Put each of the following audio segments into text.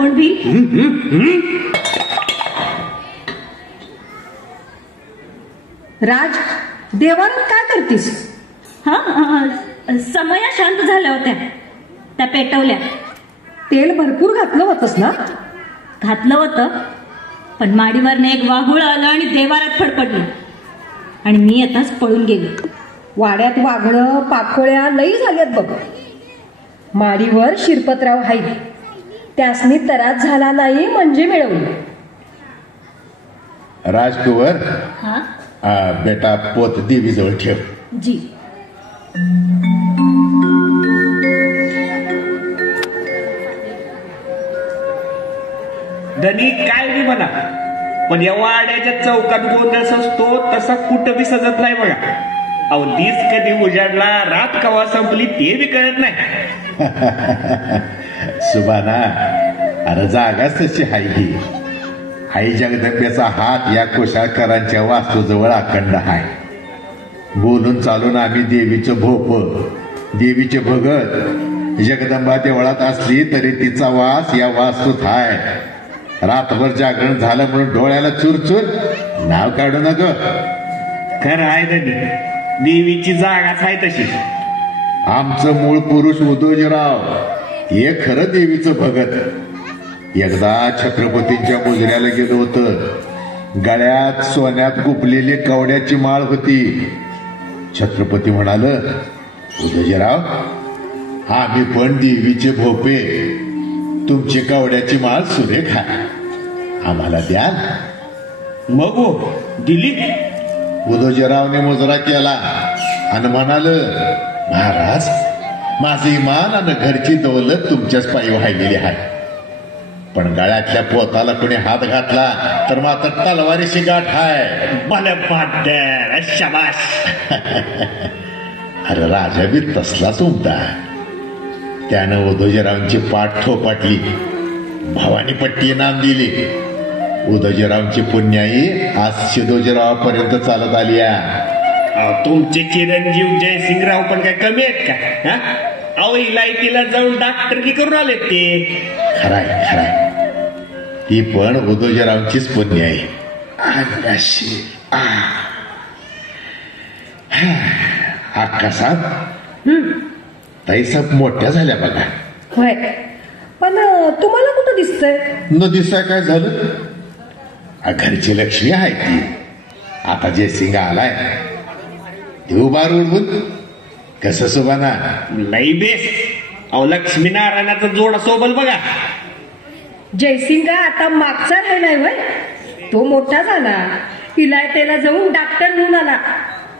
कोण भी राज, देवारात काय करतीस? हा समया शांत झाल्या होत्या, त्या पेटवल्या. तेल भरपूर घातलं होतंस ना? घातलं होतं, पण माडीवरनं एक वाघुळ आलं आणि देवारात फडफडली आणि मी आताच पळून गेलो. वाड्यात वाघळं पाखोळ्या लई झाल्यात बघ. माडीवर शिरपतराव हाई, त्यासनी त्रास झाला नाही म्हणजे मिळवलं. राजकुवर, हा बेटा पोत देवीजवळ ठेव. जी. धनी काय बी म्हणा, पण या वाड्याच्या चौकात गोंधळ असतो तसा कुठं बी सजत नाही बघा. अहो दिस कधी उजाडला, रात कवा संपली ते बी कळत नाही. सुभाना, अरे जागाच तशी हाय ही. आई जगदंबेचा हात या कुशाळकरांच्या वास्तूजवळ अखंड हाय. बोलून चालून आम्ही देवीचं भोप, देवीचे भगत. जगदंबा देवळात असली तरी तिचा वास या वास्तूत हाय. रातभर जागरण झालं म्हणून डोळ्याला चुरचूर नाव काढू नका. खरं आहे धनी, देवीची जागाच आहे तशी. आमचं मूळ पुरुष उदोजीराव हे खरं देवीचं भगत. एकदा छत्रपतींच्या मुजऱ्याला गेलो होतं. गळ्यात सोन्यात गुपलेली कवड्याची माळ होती. छत्रपती म्हणाल, उदोजीराव, आम्ही पण देवीचे भोपे, तुमची कवड्याची माळ सुरेख आहे, आम्हाला द्याल? मग हो दिली. उदोजीरावने मुजरा केला आणि म्हणाल, महाराज, माझे इमान आणि घरची दौलत तुमच्याच पायी वाहिलेली आहे, पण गळ्यातल्या पोताला कोणी हात घातला तर मात्र तलवारीची गाठ आहे. भले पाड्या, शाबास. अरे राजा बी तसलाच उमटा. त्यानं उदोजीरावांची पाठ थोपाटली, भवानी पट्टी नाम दिली. उदोजीरावांची पुण्याई आज शिदोजीरावापर्यंत चालत आली आहे. तुमचे चिरंजीव जयसिंगराव पण काय कमी आहेत का? अहो इलायतीला जाऊन डॉक्टरकी करून आले ते. खराय खराय, ती पण उदोजीरावांचीच पुण्य आहे. अक्कासाहेब, ताई साहेब मोठ्या झाल्या बघा. होय, पण तुम्हाला कुठं दिसतंय? न दिसाय काय झालं? घरची लक्ष्मी आहे ती. आता जयसिंग आलाय, देऊ बार उडवून. कसं सुभाना? लई बेस. अहो लक्ष्मीनारायणाचा जोड सोबल बघा. जयसिंग आता मागचा राहिलाय वय, तो मोठा झाला, इलायतेला जाऊन डॉक्टर घेऊन आला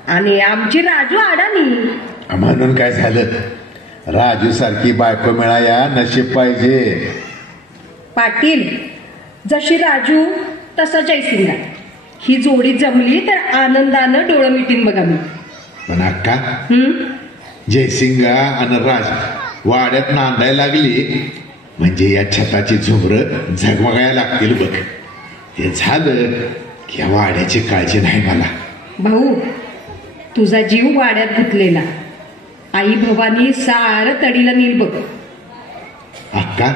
आणि आमची राजू अडाणी. म्हणून काय झालं? राजू सारखी बायको मिळाया नशीब पाहिजे. पाटील, जशी राजू तसा जयसिंगा, ही जोडी जमली तर आनंदानं डोळं मिटीन बघा मी. पण अक्का, जयसिंगा आणि राज वाड्यात नांदायला लागली म्हणजे या छताची झुमरं झगमगायला लागतील बघ. ते झालं की या वाड्याची काळजी नाही मला. भाऊ, तुझा जीव वाड्यात गुंतलेला, आई भवानी सारं तडीला नील बघ. अक्का,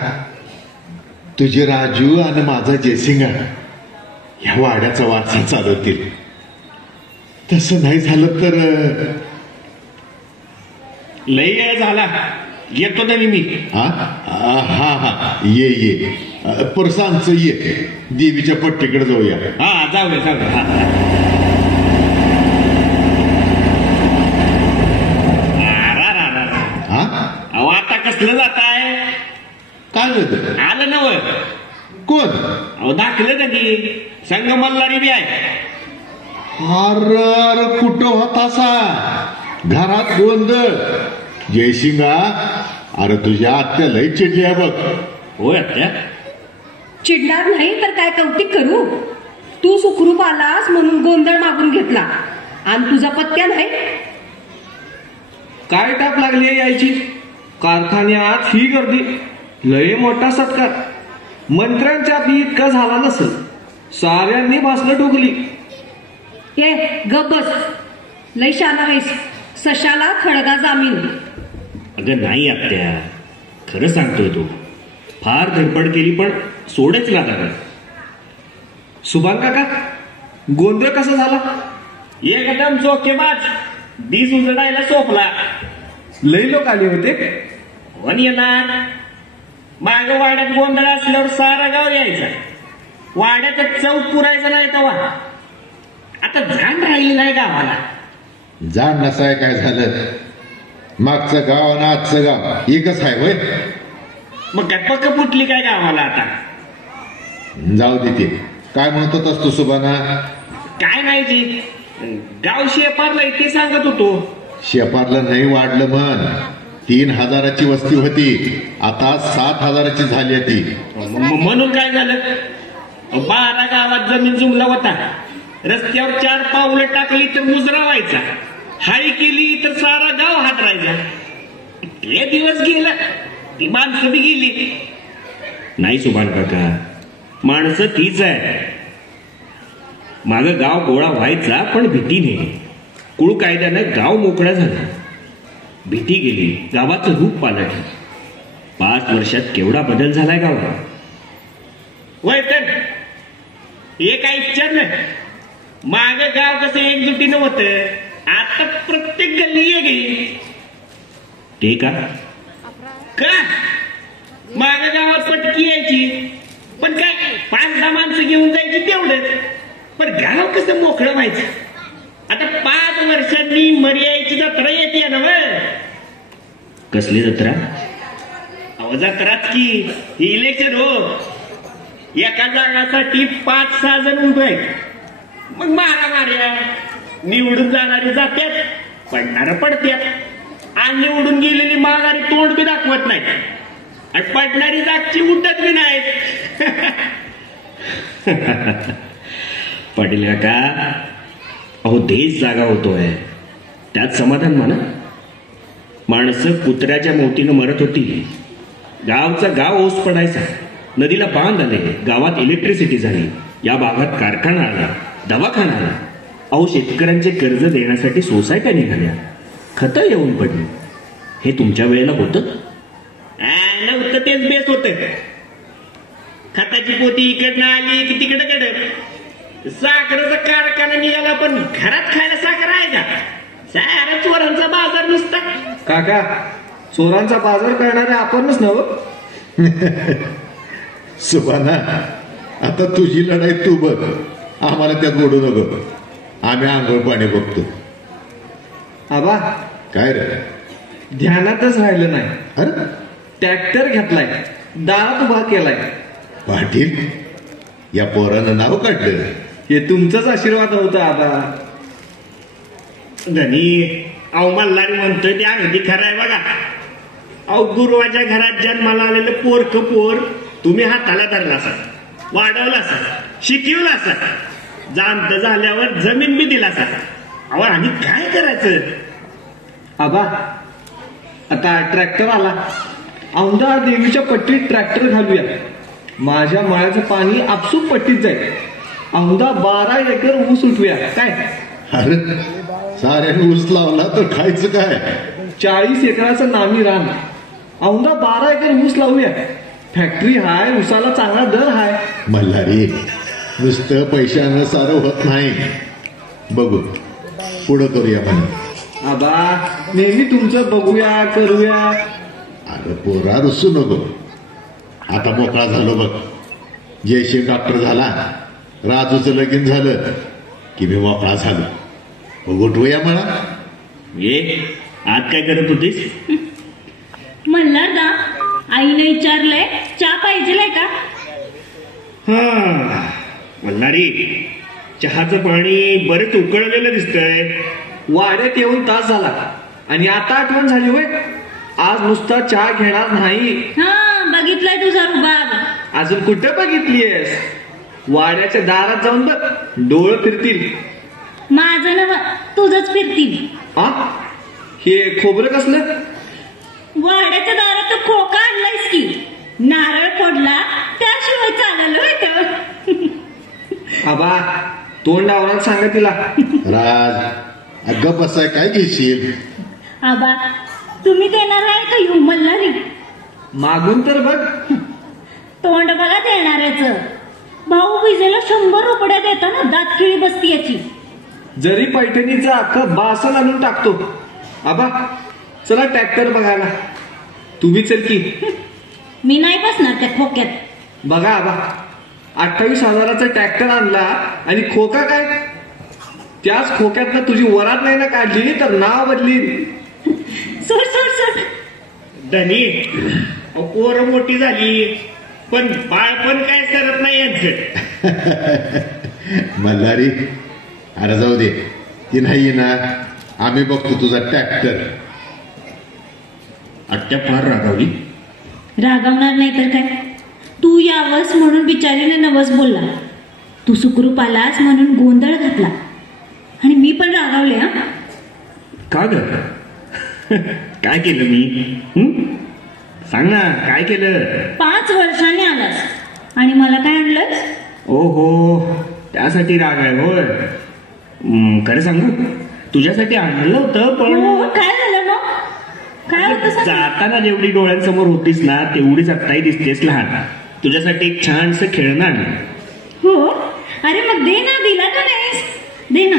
तुझे राजू आणि माझा जयसिंगा या वाड्याचा वारसा चालवतील. तसं नाही झालं तर लई वेळ झाला, येतो ना मी. हा हा हा, ये ये पुरसांचं ये. देवीच्या पट्टीकडे जाऊया. हा जाऊया जाऊया. अहो आता कसलं जात आहे? काय होतं? आलं नव. कोण? अहो दाखलं त्यांनी, संघ मल्हारी बी आहे. अरे कुठं होतासा? घरात गोंधळ. जयसिंगा, अरे तुझ्या आत्या लई चिडली आहे बघ. होय आत्या? चिडणार नाही तर काय कौतिक करू? तू सुखरूप आलास म्हणून गोंधळ मागून घेतला आणि तुझा पत्त्या नाही. काय टाप लागली यायची? कारखान्यात ही गर्दी, लय मोठा सत्कार. मंत्र्यांच्या बी इतका झाला नसेल. साऱ्यांनी भासणं ठोकली. ए गप बस, लय शाना आहेस. सशाला खडगा जामीन. अगं नाही आत्या, खरं सांगतोय तू. फार धडपड केली पण सोडेच ना दादा. सुभान काका, गोंधळ कसा झाला? एकदम चोखेबाज. दिस उजडायला सोपला. लई लोक आले होते. कोण येणार? माग वाड्यात गोंधळ असल्यावर सारा गाव यायचा. वाड्याचा चौक पुरायचा नाही तेव्हा. आता जाण राहिली नाही गावाला. जाण नसाय काय झालं? मागचं गाव आणि आजचं गाव एकच आहे होय? मग काय पक्क फुटली काय गावाला आता? जाऊ दे ते. काय म्हणतो असतो सुभाना? काय नाही जी, गाव शेपारला ते सांगत होतो. शेपारला नाही वाढलं म्हण. 3,000ची वस्ती होती, आता 7,000ची झाली ती. म्हणून काय झालं? 12 गावात जमीन जुमला होता. रस्त्यावर 4 पावलं टाकली तर मुजरा व्हायचा. हाय केली तर सारा गाव हादरायचा. ते दिवस गेला, ती माणसं बी गेली. नाही सुभान काका, माणसं तीच आहे. माग गाव गोळा व्हायचा पण भीतीने. कुळ कायद्यानं गाव मोकळा झाला. भीती गेली, गावाचं रूप पालटलं. 5 वर्षात केवढा बदल झालाय गावात. वय तर हे काय विचारलं? माग गाव कसं एकजुटीनं होतं, आता प्रत्येक गल्ली वेगळी. ते का माग गावात पटकी यायची, पण काय 5-10 माणसं घेऊन जायची तेवढंच. पण गाव कसं मोकळं व्हायचं. आता 5 वर्षांनी मर्यायची जत्रा येते ना. कसली जत्रा? अहो जत्राच की. ही इलेक्शन हो. एका जागासाठी 5-6 जण उभे आहेत. मग मारामार्या. निवडून जाणारी जात्यात, पडणारं पडत्यात. आणि निवडून गेलेली माघारी तोंड बी दाखवत नाही. आणि पडणारी जागची उठत बी नाहीत. पाटील काका, अहो देश जागा होतोय, त्यात समाधान म्हणा. माणसं कुत्र्याच्या मोतीनं मरत होती. गावचा गाव ओस पडायचा. नदीला बांध आले, गावात इलेक्ट्रिसिटी झाली, या भागात कारखाना आला, दवाखाना आला. अहो शेतकऱ्यांचे कर्ज देण्यासाठी सोसायट्या निघाल्या, खतं येऊन पडली. हे तुमच्या वेळेला होतं? नव्हतं. तेच बेस होत. खताची पोती इकडनं आली की तिकडं कडक. साखरेचा कारखाना निघाला, पण घरात खायला साखर आहे का? सारा चोरांचा बाजार नुसता. काका, चोरांचा बाजार करणारे आपणच नव्ह. सुभाना, आता तुझी लढाई तू बघ, आम्हाला त्यात ओढू नको. आम्ही आंघोळ पाणी बघतो. आबा, काय रे? ध्यानातच राहिलं नाही. अरे ट्रॅक्टर घेतलाय, दारात उभा केलाय. पाटील, या पोरानं नाव काढलं. हे तुमचाच आशीर्वाद होता आबा. धनी, अहो मल्हारी म्हणतोय ते अगदी खरं आहे बघा. अहो गुरुवाच्या घरात जन्माला आलेलं पोर तुम्ही हाताला धरला असा, वाढवला असा, शिकवला असा, जाणत झाल्यावर जमीन बी दिला असा. अहो आम्ही काय करायचं? आबा, आता ट्रॅक्टर आला. औंधा देवीच्या पट्टीत ट्रॅक्टर घालूया. माझ्या मळ्याचं पाणी आपसूक पट्टीत जाईल. औंधा 12 एकर ऊस उठूया. काय? अरे साऱ्याने ऊस लावला तर खायचं काय? 40 एकराचं नामी रान. औंधा 12 एकर ऊस लावूया. फॅक्टरी हाय, ऊसाला चांगला दर हाय. मल्हारी, नुसतं पैशानं सारं होत नाही. बघू, पुढं करूया म्हणा. आबा, नेहमी तुमचं बघूया, करूया. अरे पोरा, रुसू नको. आता मोकळा झालो बघ. जयशिव डॉक्टर झाला, राजूचं लगीन झालं की मी मोकळा झालो. उठूया म्हणा. ये आज काय करत होतीस? म्हणलं ना, आईने विचारलंय चहा पाहिजेलाय का? हा मल्हारी, चहाचं पाणी बरेच उकळलेलं दिसतंय. वाड्यात येऊन तास झाला आणि आता आठवण झाली होय. आज नुसता चहा घेणार नाही. हा, बघितलाय तुझा रुबाब. अजून कुठं बघितलीयस? वाड्याच्या दारात जाऊन बघ, डोळं फिरतील. माझं नव, तुझंच फिरतील. आ, हे खोबरं कसलं? वाड्याच्या दारात तो खोका आणलायस की. नारळ फोडला त्याशिवाय चाललं होतं. आबा, तोंड आवरात सांगा तिला. राज, अगं बसाय काय घेशील? आबा, तुम्ही देणार आहे का येऊ मल्हारी? मागून तर बघ. तोंड बघा देणाऱ्याचं. भाऊ विजेला 100 रुपया देताना दात किळी बसती याची. जरी पैठणीचं अख्खं बासन आणून टाकतो. आबा चला ट्रॅक्टर बघायला. तुम्ही चल की. मी नाही बसणार त्या खोक्यात. बघा आबा 28,000चा ट्रॅक्टर आणला आणि खोका काय, त्याच खोक्यातनं तुझी वरात नाही ना काढली तर नाव बदली. सोड सोड सोड. धनी पोरं मोठी झाली पण बाळपण काय करत नाही यांचं. मल्हारी, अरे जाऊ दे, ती नाही ना, आम्ही बघतो तुझा ट्रॅक्टर. आत्या फार रागावली. रागावणार नाही तर काय. तू यावंस म्हणून बिचारीने नवस बोलला. तू सुखरूप आलास म्हणून गोंधळ घातला आणि मी पण रागावले. हा का ग? काय केलं मी? सांग ना काय केलं? 5 वर्षांनी आलास आणि मला काय आणलंस? ओहो, त्यासाठी राग आहे होय. खरं सांगू, तुझ्यासाठी आणलं होतं पण हो, काय झालं मग? काय होतं सांग? जाताना जेवढी डोळ्यांसमोर होतीस ना तेवढीच आत्ताही दिसतेस लहान. तुझ्यासाठी एक छानसं खेळणं आणलं. हो, अरे मग दे ना. दिला का नाहीस? दे ना.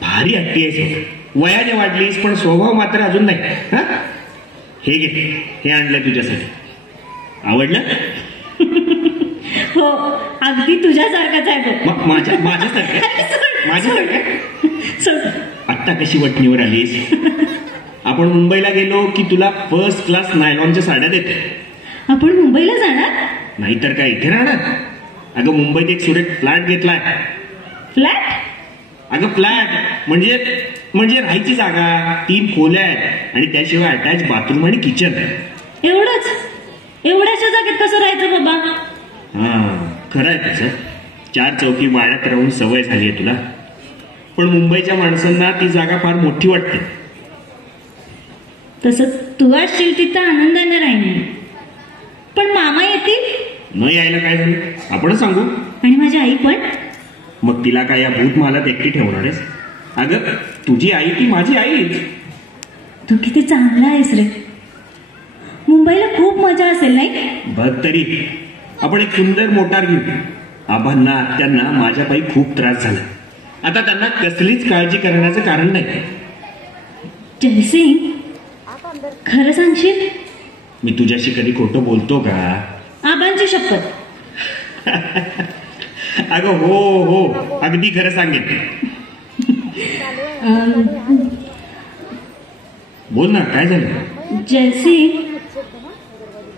भारी हट्टी आहेस. वयाने वाढलीस पण स्वभाव मात्र अजून नाही. हा, हे घे, हे आणलंय तुझ्यासाठी. आवडलं? हो, अगदी तुझ्यासारखाच आहे बघ. माझ्यासारखं. सोड. आत्ता कशी वटणीवर आलीस? आपण मुंबईला गेलो की तुला फर्स्ट क्लास नायलॉनच्या साड्या देते. आपण मुंबईला जाणार? नाहीतर काय इथे राहणार? अगं मुंबईत एक सुरेख फ्लॅट घेतलाय. फ्लॅट? अगं फ्लॅट म्हणजे राहायची जागा, 3 खोल्या आहेत आणि त्याशिवाय अटॅच बाथरूम आणि किचन आहे. एवढंच? एवढ्याशा जागेत कसं राहायचं बाबा? हा, खरं आहे तसं. 4 चौकी वाड्यात राहून सवय झाली आहे तुला. पण मुंबईच्या माणसांना ती जागा फार मोठी वाटते. तसं तू असशील तिथं आनंदाने राहीन. पण मामा येतील? न यायला काय झालं, आपण सांगू. आणि माझी आई पण. मग तिला काय या भूतमालात एकटी ठेवणार आहेस? अगं तुझी आई ती माझी आईच. तू किती चांगला आहेस रे. मुंबईला खूप मजा असेल नाही? बघ तरी, आपण एक सुंदर मोटार घेऊ. आबांना आत्यांना माझ्यापायी खूप त्रास झाला. आता त्यांना कसलीच काळजी करण्याचं कारण नाही. जयसिंग, खरं सांगशील? मी तुझ्याशी कधी खोटं बोलतो का? आबांची शपथ. अगं हो, अगदी खरं सांगेन. बोल ना, काय झालं? जयसिंग,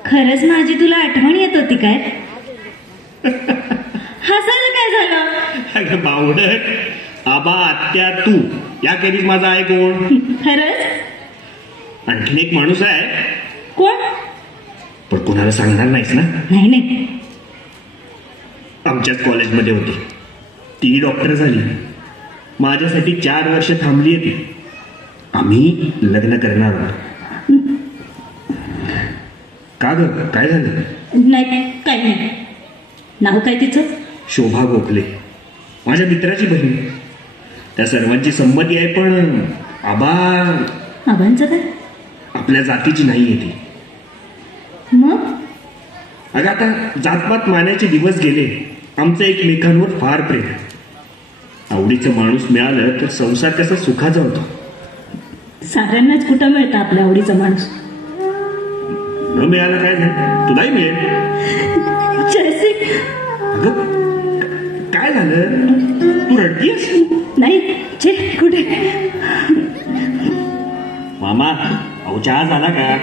खरंच माझी तुला आठवण येत होती काय? हसायला काय झालं? अगं बावडट, आबा आत्या तू याखेरीज माझा आहे कोण? खरंच? आणखीन एक माणूस आहे. कोण? पण कोणाला सांगणार नाहीस ना? नाही. आमच्याच कॉलेजमध्ये होती. ती डॉक्टर झाली. माझ्यासाठी 4 वर्ष थांबली ती. आम्ही लग्न करणार आहोत. का ग, काय झालं? नाही, काही नाही. नाव काय तिचं? शोभा गोखले, माझ्या मित्राची बहीण. त्या सर्वांची संमती आहे पण आबांचं काय? आपल्या जातीची नाहीये ती. मग? अगं आता जातपात मानायचे दिवस गेले. आमचं एकमेकांवर फार प्रेम. आवडीचं माणूस मिळालं तर संसार कसा सुखाचा होतो. साऱ्यांनाच कुठं मिळतं आपल्या आवडीचा माणूस. न मिळालं काय झालं, तुलाही मिळेल. अगं काय झालं, तू रडतीयस? नाही, कुठे? मामा, अहो चहा झाला का?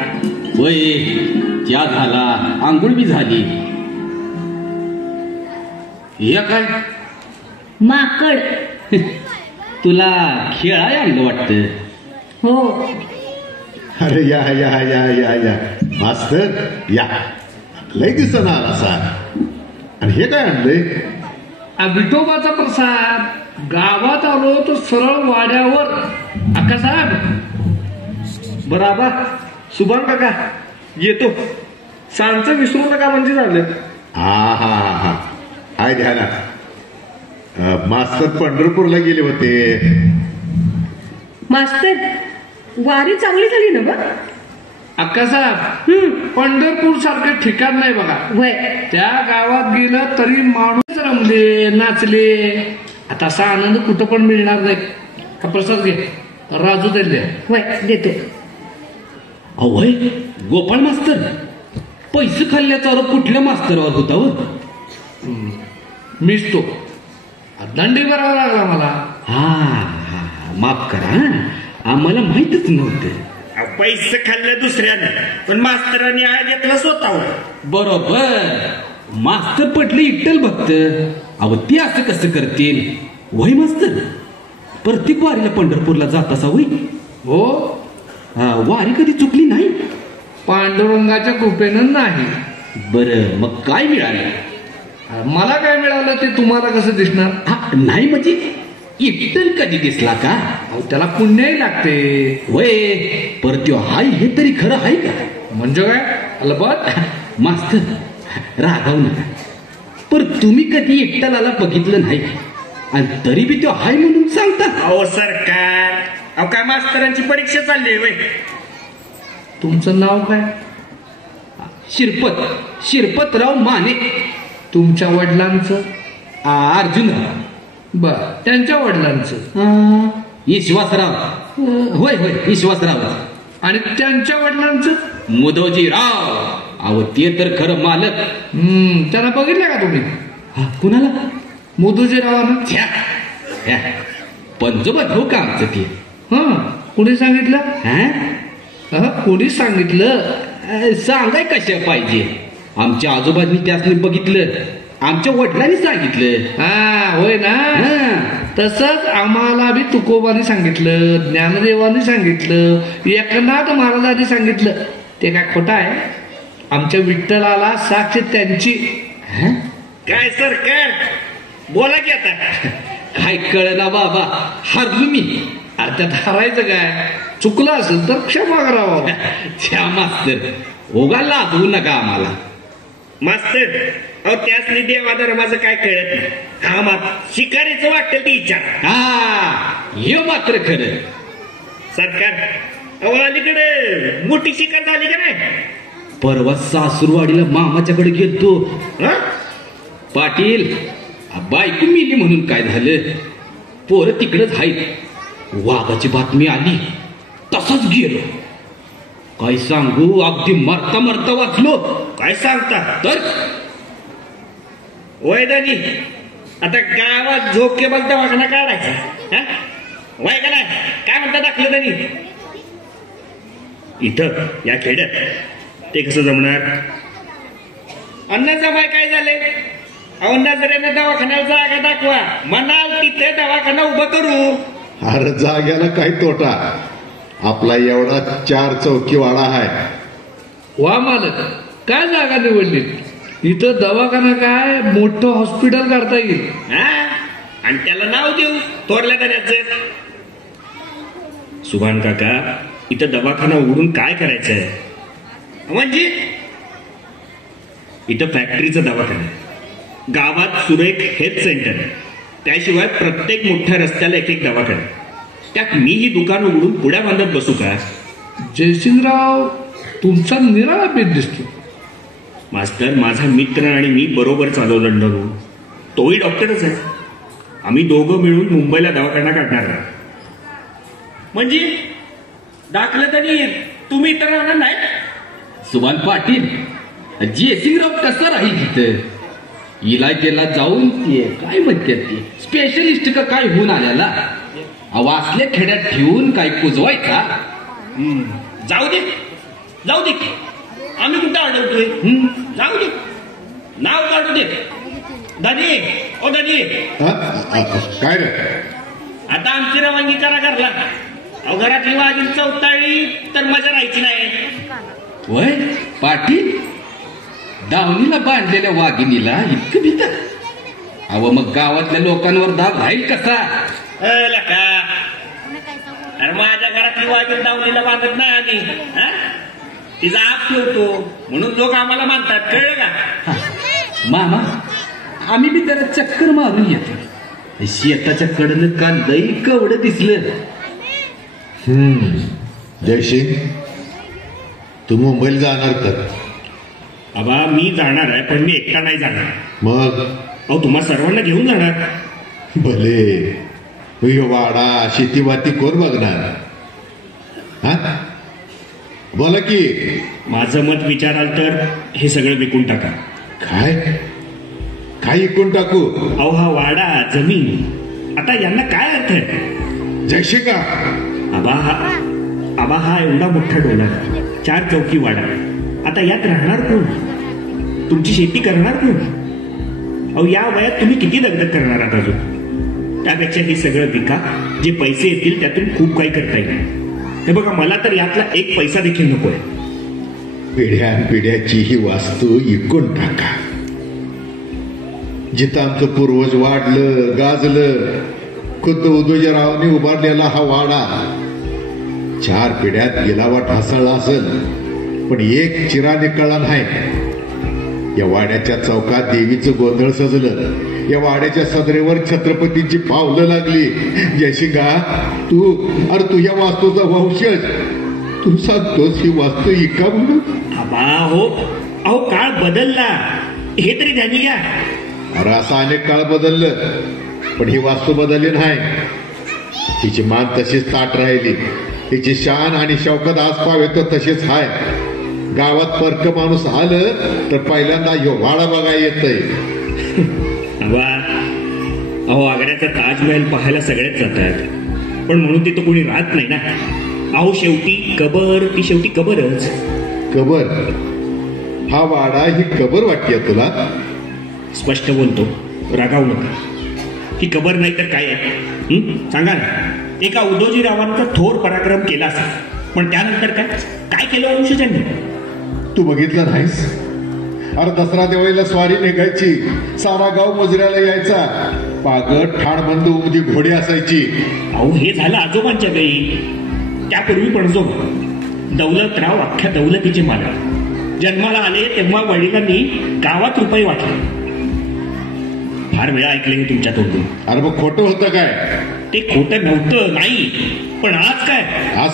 वय, चहा झाला, आंघोळ बी झाली. हे काय? माकड. तुला खेळायला आणलं वाटतं. हो. अरे या या या या या मास्तर, या. लय दिसना आला सा. आणि हे काय आणलंय? विठोबाचा प्रसाद. गावात आलो तर सरळ वाड्यावर. अक्का साहेब. बराबा सुभान काका येतो. सांचं विसरू नका म्हणजे झालं. हा हाय ध्यानात. मास्तर पंढरपूरला गेले होते. मास्तर, वारी चांगली झाली ना बघ. अक्कासाहेब पंढरपूर सारखं ठिकाण नाही बघा. वय त्या गावात गेलं तरी माणूस रमले नाचले. आता असा आनंद कुठं पण मिळणार नाही. हा प्रसाद घे, राजू द्या. वय देतो. अवय गोपाळ मास्तर, पैसे खाल्ल्याचा आरोप कुठल्या मास्तरवर होता व? मीच तो दंडी भरावा लागला मला. हा माफ करा हं. आम्हाला माहितच नव्हतं. पैसे खाल्लं दुसऱ्यानं, पण मास्तरांनी आळ घेतला स्वतःवर. बरोबर, मास्तर पटले इट्टल भक्त. अहो ते असं कसं करतील वय मास्तर? प्रत्येक वारीला पंढरपूरला जात असा वय? हो, वारी कधी चुकली नाही? पांडुरंगाच्या कृपेनं नाही. बरं, मग काय मिळालं? मला काय मिळालं ते तुम्हाला कसं दिसणार? नाही म्हणजे इट्टल कधी दिसला का? त्याला पुण्यही लागते. वय परत हाय हे तरी खरं आहे का? म्हणजे काय अलबत. मास्तर रागावू नका, पर तुम्ही कधी इट्टलाला बघितलं नाही आणि तरी बी तो हाय म्हणून सांगता. अहो सरकार, अहो काय मास्तरांची परीक्षा चालली आहे वय. तुमचं नाव काय? शिरपतराव माने. तुमच्या वडिलांचं? अर्जुनराव. बर, त्यांच्या वडिलांचं? विश्वासराव. होय विश्वासराव. आणि त्यांच्या वडिलांचं? मुदोजीराव. अहो ते तर खरं मालक. त्यांना बघितलं का तुम्ही? कुणाला? मुदोजीरावांना. पंजोबत हो का आमचं ते? कुणी सांगितलं? कुणी सांगितलं? सांगाय कशा पाहिजे? आमच्या आजोबांनी त्यासनी बघितलं, आमच्या वडिलांनी सांगितलं. होय ना. तसंच आम्हाला बी तुकोबांनी सांगितलं, ज्ञानदेवांनी सांगितलं, एकनाथ महाराजांनी सांगितलं. ते काय खोटं आहे? आमच्या विठ्ठलाला साक्ष त्यांची. काय सरकार बोला की आता. काय कळना बाबा, हरलो मी. त्यात हरायचं काय? चुकलं असेल तर क्षमा करावं. त्या मास्तर ओगा लाजवू नका आम्हाला. मास्तर अहो त्यासनी देवा धर्माचं काय कळत नाही. हा मात शिकारीचं वाटतं ती इच्छा. हे मात्र खरं. सरकार अहो अलीकडे मोठी शिकार झाली का नाही? परवा सासूरवाडीला मामाच्याकडे गेलतो. पाटील बायको मिली म्हणून काय झालं, पोरं तिकडच आहेत. वाघाची बातमी आली, तसंच गेलो. काय सांगू, अगदी मरता मरता वाचलो. काय सांगता? तर वैदानी आता गावात झोपकेबल दवाखाना काढायचा. वय का नाही? काय म्हणता दाखलं त्यांनी इथं या खेड्यात? ते कसं जमणार? अन्न जमाय काय झाले? अहो नजरेनं दवाखान्याला जागा दाखवा, म्हणाल तिथे दवाखाना उभा करू. अरे जाग्याला काय तोटा, आपला एवढा 4 चौकीवाडा आहे. वा मालक, काय जागा निवडली? इथं दवाखाना काय मोठं हॉस्पिटल करता येईल. आणि त्याला नाव देऊ थोरल्या दऱ्याचं. सुभान काका, इथं दवाखाना उघडून काय करायचंय? म्हणजे इथं फॅक्टरीचा दवाखाना, गावात सुरेख हेल्थ सेंटर, त्याशिवाय प्रत्येक मोठ्या रस्त्याला एक दवाखाना. त्यात मी ही दुकान उघडून पुढ्या बांधत बसू का? जयसिंगराव, तुमचा निराळा भेद दिसतो. मास्तर, माझा मित्र आणि मी बरोबर चालवलं लंडनहून. तोही डॉक्टरच आहे. आम्ही दोघं मिळून मुंबईला दवाखाना काढणार. म्हणजे दाखलं तरी तुम्ही तर राहणार नाही. सुभान पाटील, जयसिंगराव कसं राहील तिथं? इलाकेला जाऊन ते काय म्हणतात ते स्पेशलिस्ट का काय होऊन आल्याला वाचल्या खेड्यात ठेवून काय पुजवायचा? जाऊ दे जाऊ दे, आम्ही कुठं अडवतोय? जाऊ दे, नाव काढू दे. धनी ओ धनी, काय रे? आता आमची रवानगी करा घरला. अहो घरातली वाघीन चौताळी तर मजा राहायची नाही. वय पाटील, दावणीला बांधलेल्या वाघिणीला इतकं भीत? अव मग गावातल्या लोकांवर दाब राहील कसा? लका, अरे माझ्या घरातली वाघीन दावणीला बांधत नाही आम्ही. तिचा आप ठेवतो म्हणून लोक आम्हाला मानतात, कळलं का? मामा, आम्ही बी जरा चक्कर मारून येतो. शेताच्या कडनं का लई कवडं दिसलं. जयसिंग, तू मुंबईला जाणार तर? आबा मी जाणार आहे, पण मी एकटा नाही जाणार. मग अहो तुम्हा सर्वांना घेऊन जाणार. भले वाडा शेतीवाती कोण बघणार? हा बोला की. माझं मत विचाराल तर हे सगळं विकून टाका. काय काय विकून टाकू? अहो हा वाडा जमीन आता यांना काय अर्थ आहे? जैसे का आबा हा एवढा मोठा डोला, 4 चौकी वाडा, आता यात राहणार कोण? तुमची शेती करणार कोण? अहो या वयात तुम्ही किती दगदग करणार आहात अजून? त्यापेक्षा हे सगळं विका, जे पैसे येतील त्यातून खूप काही करता येईल. हे बघा मला तर यातला 1 पैसा देखील नकोय. पिढ्याची ही वास्तू विकून टाका. जिथं आमचं पूर्वज वाढलं गाजलं, खुद्द उदयरावांनी उभारलेला हा वाडा 4 पिढ्यात गिलावाट हासळला असेल, पण एक चिरा निकळला नाही. या वाड्याच्या चौकात देवीचं गोंधळ सजलं, या वाड्याच्या सदरेवर छत्रपतींची पावलं लागली. जयसिंगा तू या वास्तूचा वंशज, तू सांगतोस ही वास्तू इका म्हणून? अहो काळ बदलला हे तरी ध्यानी घ्या. अरे असं अनेक काळ बदललं, पण ही वास्तू बदलली नाही. तिची मान तशीच ताट राहिली, तिची शान आणि शौकत आज पावेतो तशीच हाय. गावात परक माणूस आलं तर पहिल्यांदा ह्यो वाडा बघा येतय. अहो आग्र्याचा ताजमहल पाहायला सगळेच जातात, पण म्हणून तिथं कोणी राहत नाही ना. अहो शेवटी शेवटी कबरच. कबर? हा वाडा ही कबर वाटते तुला? स्पष्ट बोलतो, रागावू नका. ही कबर नाही तर काय आहे? सांगा ना. एका उदोजीरावांचा थोर पराक्रम केला असा, पण त्यानंतर काय केलं वंशजांनी? तू बघितलं नाहीस? अरे दसरा दिवाळीला स्वारी निघायची, सारा गाव मुजऱ्याला यायचा, पागट ठाणबंद उमदी घोडी असायची. अहो हे झालं आजोबांच्या गाई. त्यापूर्वी पणजोब दौलतराव अख्ख्या दौलतीचे मालक. जन्माला आले तेव्हा वडिलांनी गावात रुपये वाटले. फार वेळा ऐकले हे तुमच्या तोंडून. अरे मग खोटं होतं काय? ते खोटं नव्हतं नाही, पण आज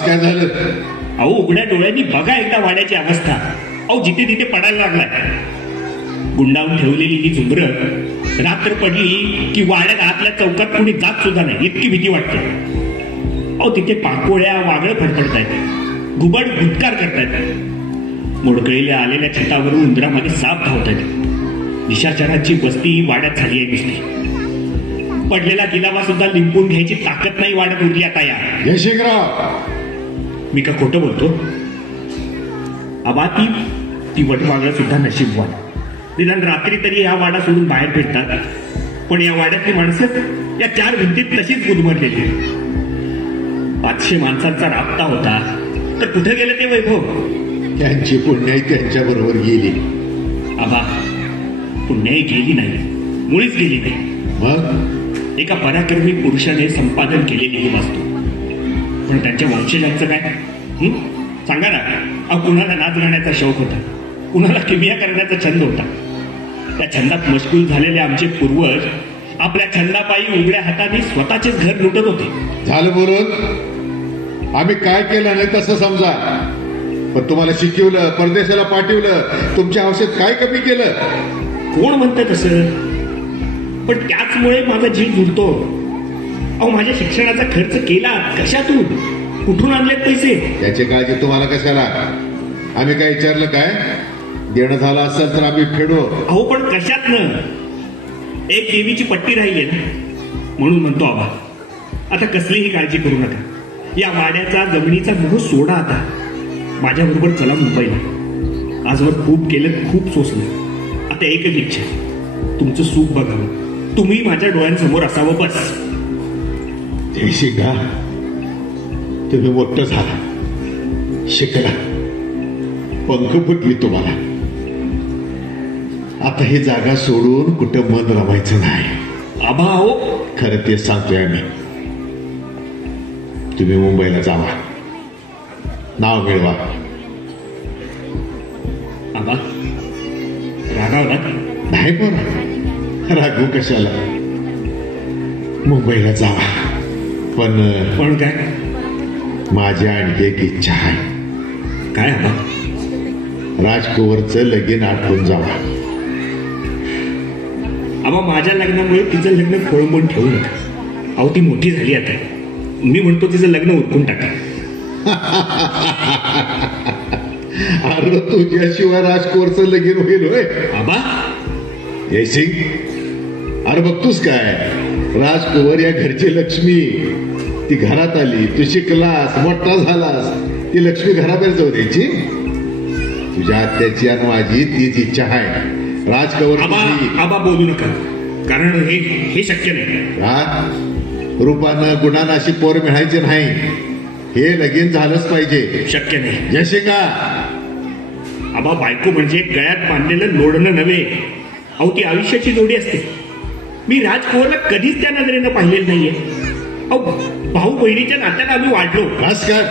काय झालं? अहो उघड्या डोळ्यांनी बघा एकदा वाड्याची अवस्था. अहो जिथे तिथे पडायला लागलाय. गुंडावून ठेवलेली ही झुंबरं रात्र पडली की वाड्यात आतल्या चौकात कोणी जात सुद्धा नाही, इतकी भीती वाटते. अहो तिथे पाकोळ्या वागळं फडफडतायत, घुबड गुटकार करतायत. मोडकळीला आलेल्या छतावरून उंदरामागे साप धावतायत. निशाचरांची वस्ती वाड्यात झाली आहे नुसती. पडलेला गिलावा सुद्धा लिंपून घ्यायची ताकद नाही वाड्यात उरली आता. या यशेंद्रराव, मी का खोटं बोलतो? आबा ती वटवागळ सुद्धा नशीबवान. निदान रात्री तरी या वाडा सोडून बाहेर फिरतात. पण या वाड्यातली माणसं या 4 भिंतीत तशीच गुदमरलेली. 500 माणसांचा राबता होता, तर कुठे गेलं ते वैभव? त्यांची पुण्याई त्यांच्या बरोबर गेली. आबा पुण्याई गेली नाही, मुळीच गेली नाही. मग एका पराक्रमी पुरुषाने संपादन केलेली ही वास्तू. पण त्यांच्या वंशजांचं काय? सांगा ना. कुणाला नाच गाण्याचा शौक होता, कुणाला किमिया करण्याचा छंद होता. त्या छंदात मशगूल झालेले आमचे पूर्वज आपल्या छंदापायी उघड्या हाताने स्वतःचेच घर लुटत होते. झालं बोलून. आम्ही काय केलं नाही तसं समजा, पण तुम्हाला शिकवलं, परदेशाला पाठवलं, तुमच्या हौसेत काय कमी केलं? कोण म्हणतं तसं? पण त्याचमुळे माझा जीव जुळतो. अहो माझ्या शिक्षणाचा खर्च केला कशातून? कुठून आणलेत पैसे? त्याची काळजी तुम्हाला कशाला? आम्ही काय विचारलं काय? देणं झालं असेल तर आम्ही फेडू. अहो पण कशातनं? एक देवीची पट्टी राहिली ना, म्हणून म्हणतो आबा आता कसलीही काळजी करू नका. या वाड्याचा जमिनीचा मोह सोडा. आता माझ्याबरोबर चला मुंबईला. आजवर खूप केलं, खूप सोसलं. आता एकच इच्छा, तुमचं सुख बघावं, तुम्ही माझ्या डोळ्यांसमोर असावं बस. जयसिंगा, तुम्ही मोठं झाला, शिकला, पंख फुटली तुम्हाला. आता ही जागा सोडून कुठं मन रमायचं नाही. आबा हो खरं तेच सांगतोय आम्ही. तुम्ही मुंबईला जावा, नाव मिळवा. आबा रागावला नाही, पण रागू कशाला? मुंबईला जावा. पण काय? माझी आणखी एक इच्छा आहे. काय आबा? राजकुवरचं लगीन आटून जावा. आबा माझ्या लग्नामुळे तिचं लग्न खोळंबून ठेवू नका. अहो ती मोठी झाली आता. मी म्हणतो तिचं लग्न उरकून टाका. अरे तुझ्याशिवाय राजकुवरचं लगीन होईल होय आबा? जयसिंग, अरे बघतोस काय, राजकुवर या घरची लक्ष्मी. ती घरात आली, तू शिकलास, मोठा झालास, ती लक्ष्मी घराबाहेर जाऊ द्यायची? तुझ्या आत्याची आणि माझी तीच इच्छा आहे. राजकुवर आबा बोलू नका, कारण हे शक्य नाही. रूपानं गुणानं अशी पोर मिळायची नाही. हे लगीन झालंच पाहिजे. शक्य नाही. जयसिंगा, आबा बायको म्हणजे गळ्यात बांधलेलं लोढणं नव्हे. अहो ती आयुष्याची जोडी असते. मी राजकुवरला कधीच त्या नजरेनं पाहिलेलं नाहीये. अहो भाऊ बहिणीच्या नात्यात आम्ही वाढलो. बस कर.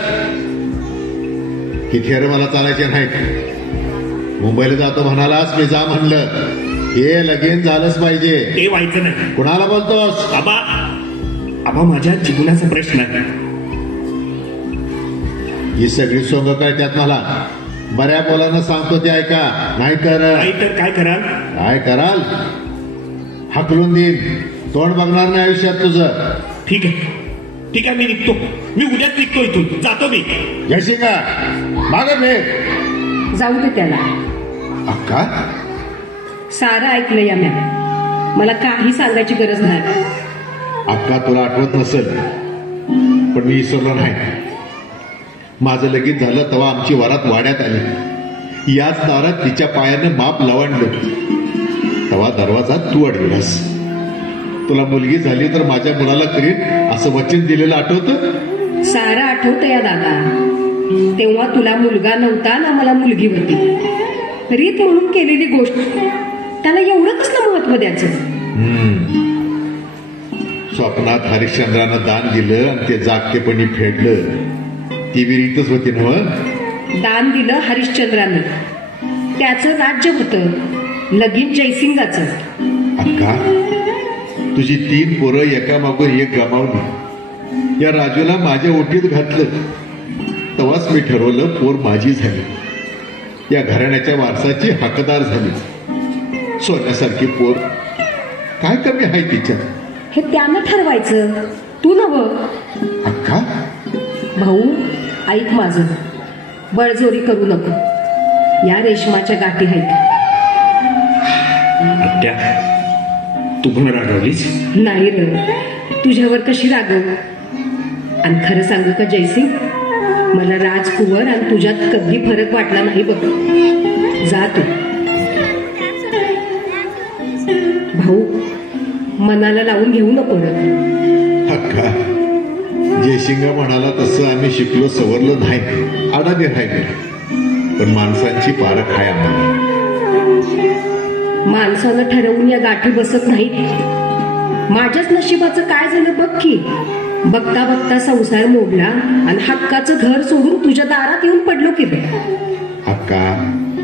ही थेर मला चालायचे नाहीत. मुंबईला जातो म्हणालास, मी जा म्हणलं. हे लगीन झालंच पाहिजे. ते व्हायचं नाही. कुणाला बोलतोस? आबा माझ्या जीवनाचा प्रश्न आहे. ही सगळी सोंग कळत्यात मला. बऱ्या बोलानं सांगतो ते ऐका. नाही तर काय कराल? काय कराल? हकलून देईन. तोंड बघणार नाही आयुष्यात तुझं. ठीक आहे मी निघतो. मी उद्याच निघतो इथून. जातो मी. जयसिंगा, मागे भेट. जाऊ दे त्याला. अक्का, सारं ऐकलं या मॅम. मला काही सांगायची गरज नाही. अक्का, तुला आठवत नसेल पण मी विसरलो नाही. माझं लगीन झालं तेव्हा आमची वरात वाड्यात आली. याच दारात तिच्या पायानं माप लवंडलं. तेव्हा दरवाजा तू अडविलास. तुला मुलगी झाली तर माझ्या मुलाला करीन असं वचन दिलेलं आठवतं? सारं आठवतं या दादा. तेव्हा तुला मुलगा नव्हता ना मला मुलगी होती. रीत म्हणून केलेली गोष्ट, त्याला एवढं कसलं महत्व द्यायचं? स्वप्नात हरिश्चंद्रानं दान दिलं आणि ते जागतेपणी फेडलं. ती बी रीतच होती ना? दान दिलं हरिश्चंद्रानं. त्याचं राज्य होतं, लगीन जयसिंगाचं. अक्का, तुझी 3 पोरं एकामागून एक गमावली. या राजूला माझ्या ओटीत घातलं. तेव्हाच मी ठरवलं पोर माझी झाली. या घराण्याच्या वारसाची हकदार झाली. सोन्यासारखी पोर, काय कमी आहे तिच्या? हे त्यानं ठरवायचं, तू नवं. अक्का, भाऊ ऐक माझं. बळजोरी करू नको. या रेशमाच्या गाठी आहेत. आत्या, तू पण रागवलीस? नाही रे, तुझ्यावर कशी रागव. आणि खरं सांगू का जयसिंग, मला राजकुवर आणि तुझ्यात कधी फरक वाटला नाही बघ. जा तू. भाऊ, मनाला लावून घेऊ नको रे. अक्का, जयसिंगा म्हणाला तसं आम्ही शिकलो सवरलो नाही. आडाने राहिलो. पण माणसांची पारख आहे आम्हाला. माणसानं ठरवून या गाठी बसत नाहीत. माझ्याच नशिबाचं काय झालं बघ की. बघता बघता संसार मोडला आणि हक्काचं घर सोडून तुझ्या दारात येऊन पडलो की बघ. अक्का,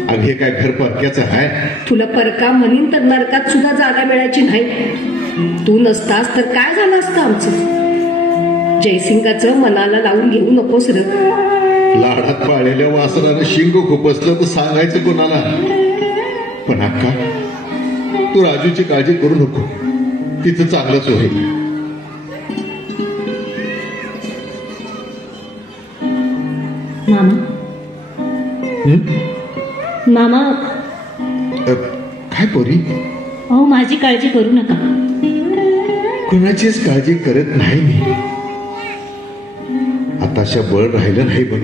अग हे काय घर परक्याचं आहे? तुला परका म्हणीन तर नरकात सुद्धा जागा मिळायची नाही. तू नसतास तर काय झालं असतं आमचं? जयसिंगाचं मनाला लावून घेऊ नकोस र. लाडात पाळलेल्या वासरानं शिंग खुपसलं तर सांगायचं कोणाला? पण अक्का, तू राजूची काळजी करू नको. तिचं चांगलंच होईल. मामा, काय पोरी? अहो माझी काळजी करू नका. कोणाचीच काळजी करत नाही मी. आताशा बळ राहिलं नाही बघ.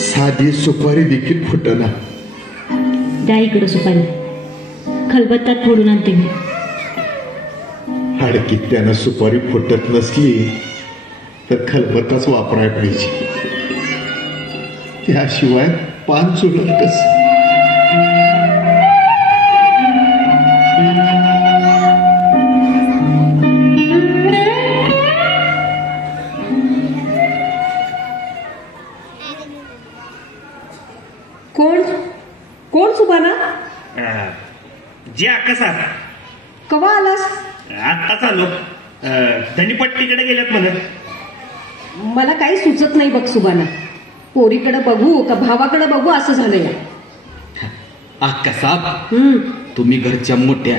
साधी सुपारी देखील फुटना. द्या इकडं सुपारी. खलबत्तात फोडून आणते मी. हाडकीत त्यानं सुपारी फुटत नसली तर खलबत्ताच वापरायला पाहिजे. त्याशिवाय पान चुलत कस? कोण कोण सुबाना? जे आकासा. कवा आलास? आत्ताच आलो. धनीपट्टीकडे गेल्यात म्हणत. मला काही सुचत नाही बघ सुबाना. पोरीकडे बघू का भावाकडे बघू असं झालंय. अक्का साहेब, तुम्ही घरच्या मोठ्या,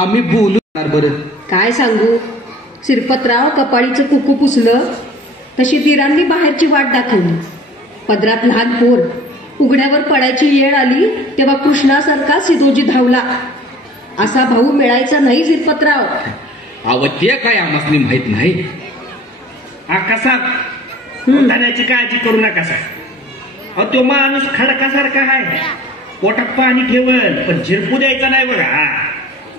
आम्ही बोलू बरं. काय सांगू, शिरपतराव कपाळीचं कुकू पुसलं तशी दिरांनी बाहेरची वाट दाखवली. पदरात लहान पोर, उघड्यावर पडायची येळ आली तेव्हा कृष्णासारखा सिदोजी धावला. असा भाऊ मिळायचा नाही शिरपतराव. अव ते काय आम्हाला माहित नाही. कसा धान्याची काळजी करू नका सर. तो माणूस खडकासारखा आहे, पोटात पाणी ठेवल पण झिरपू द्यायचा नाही बघा.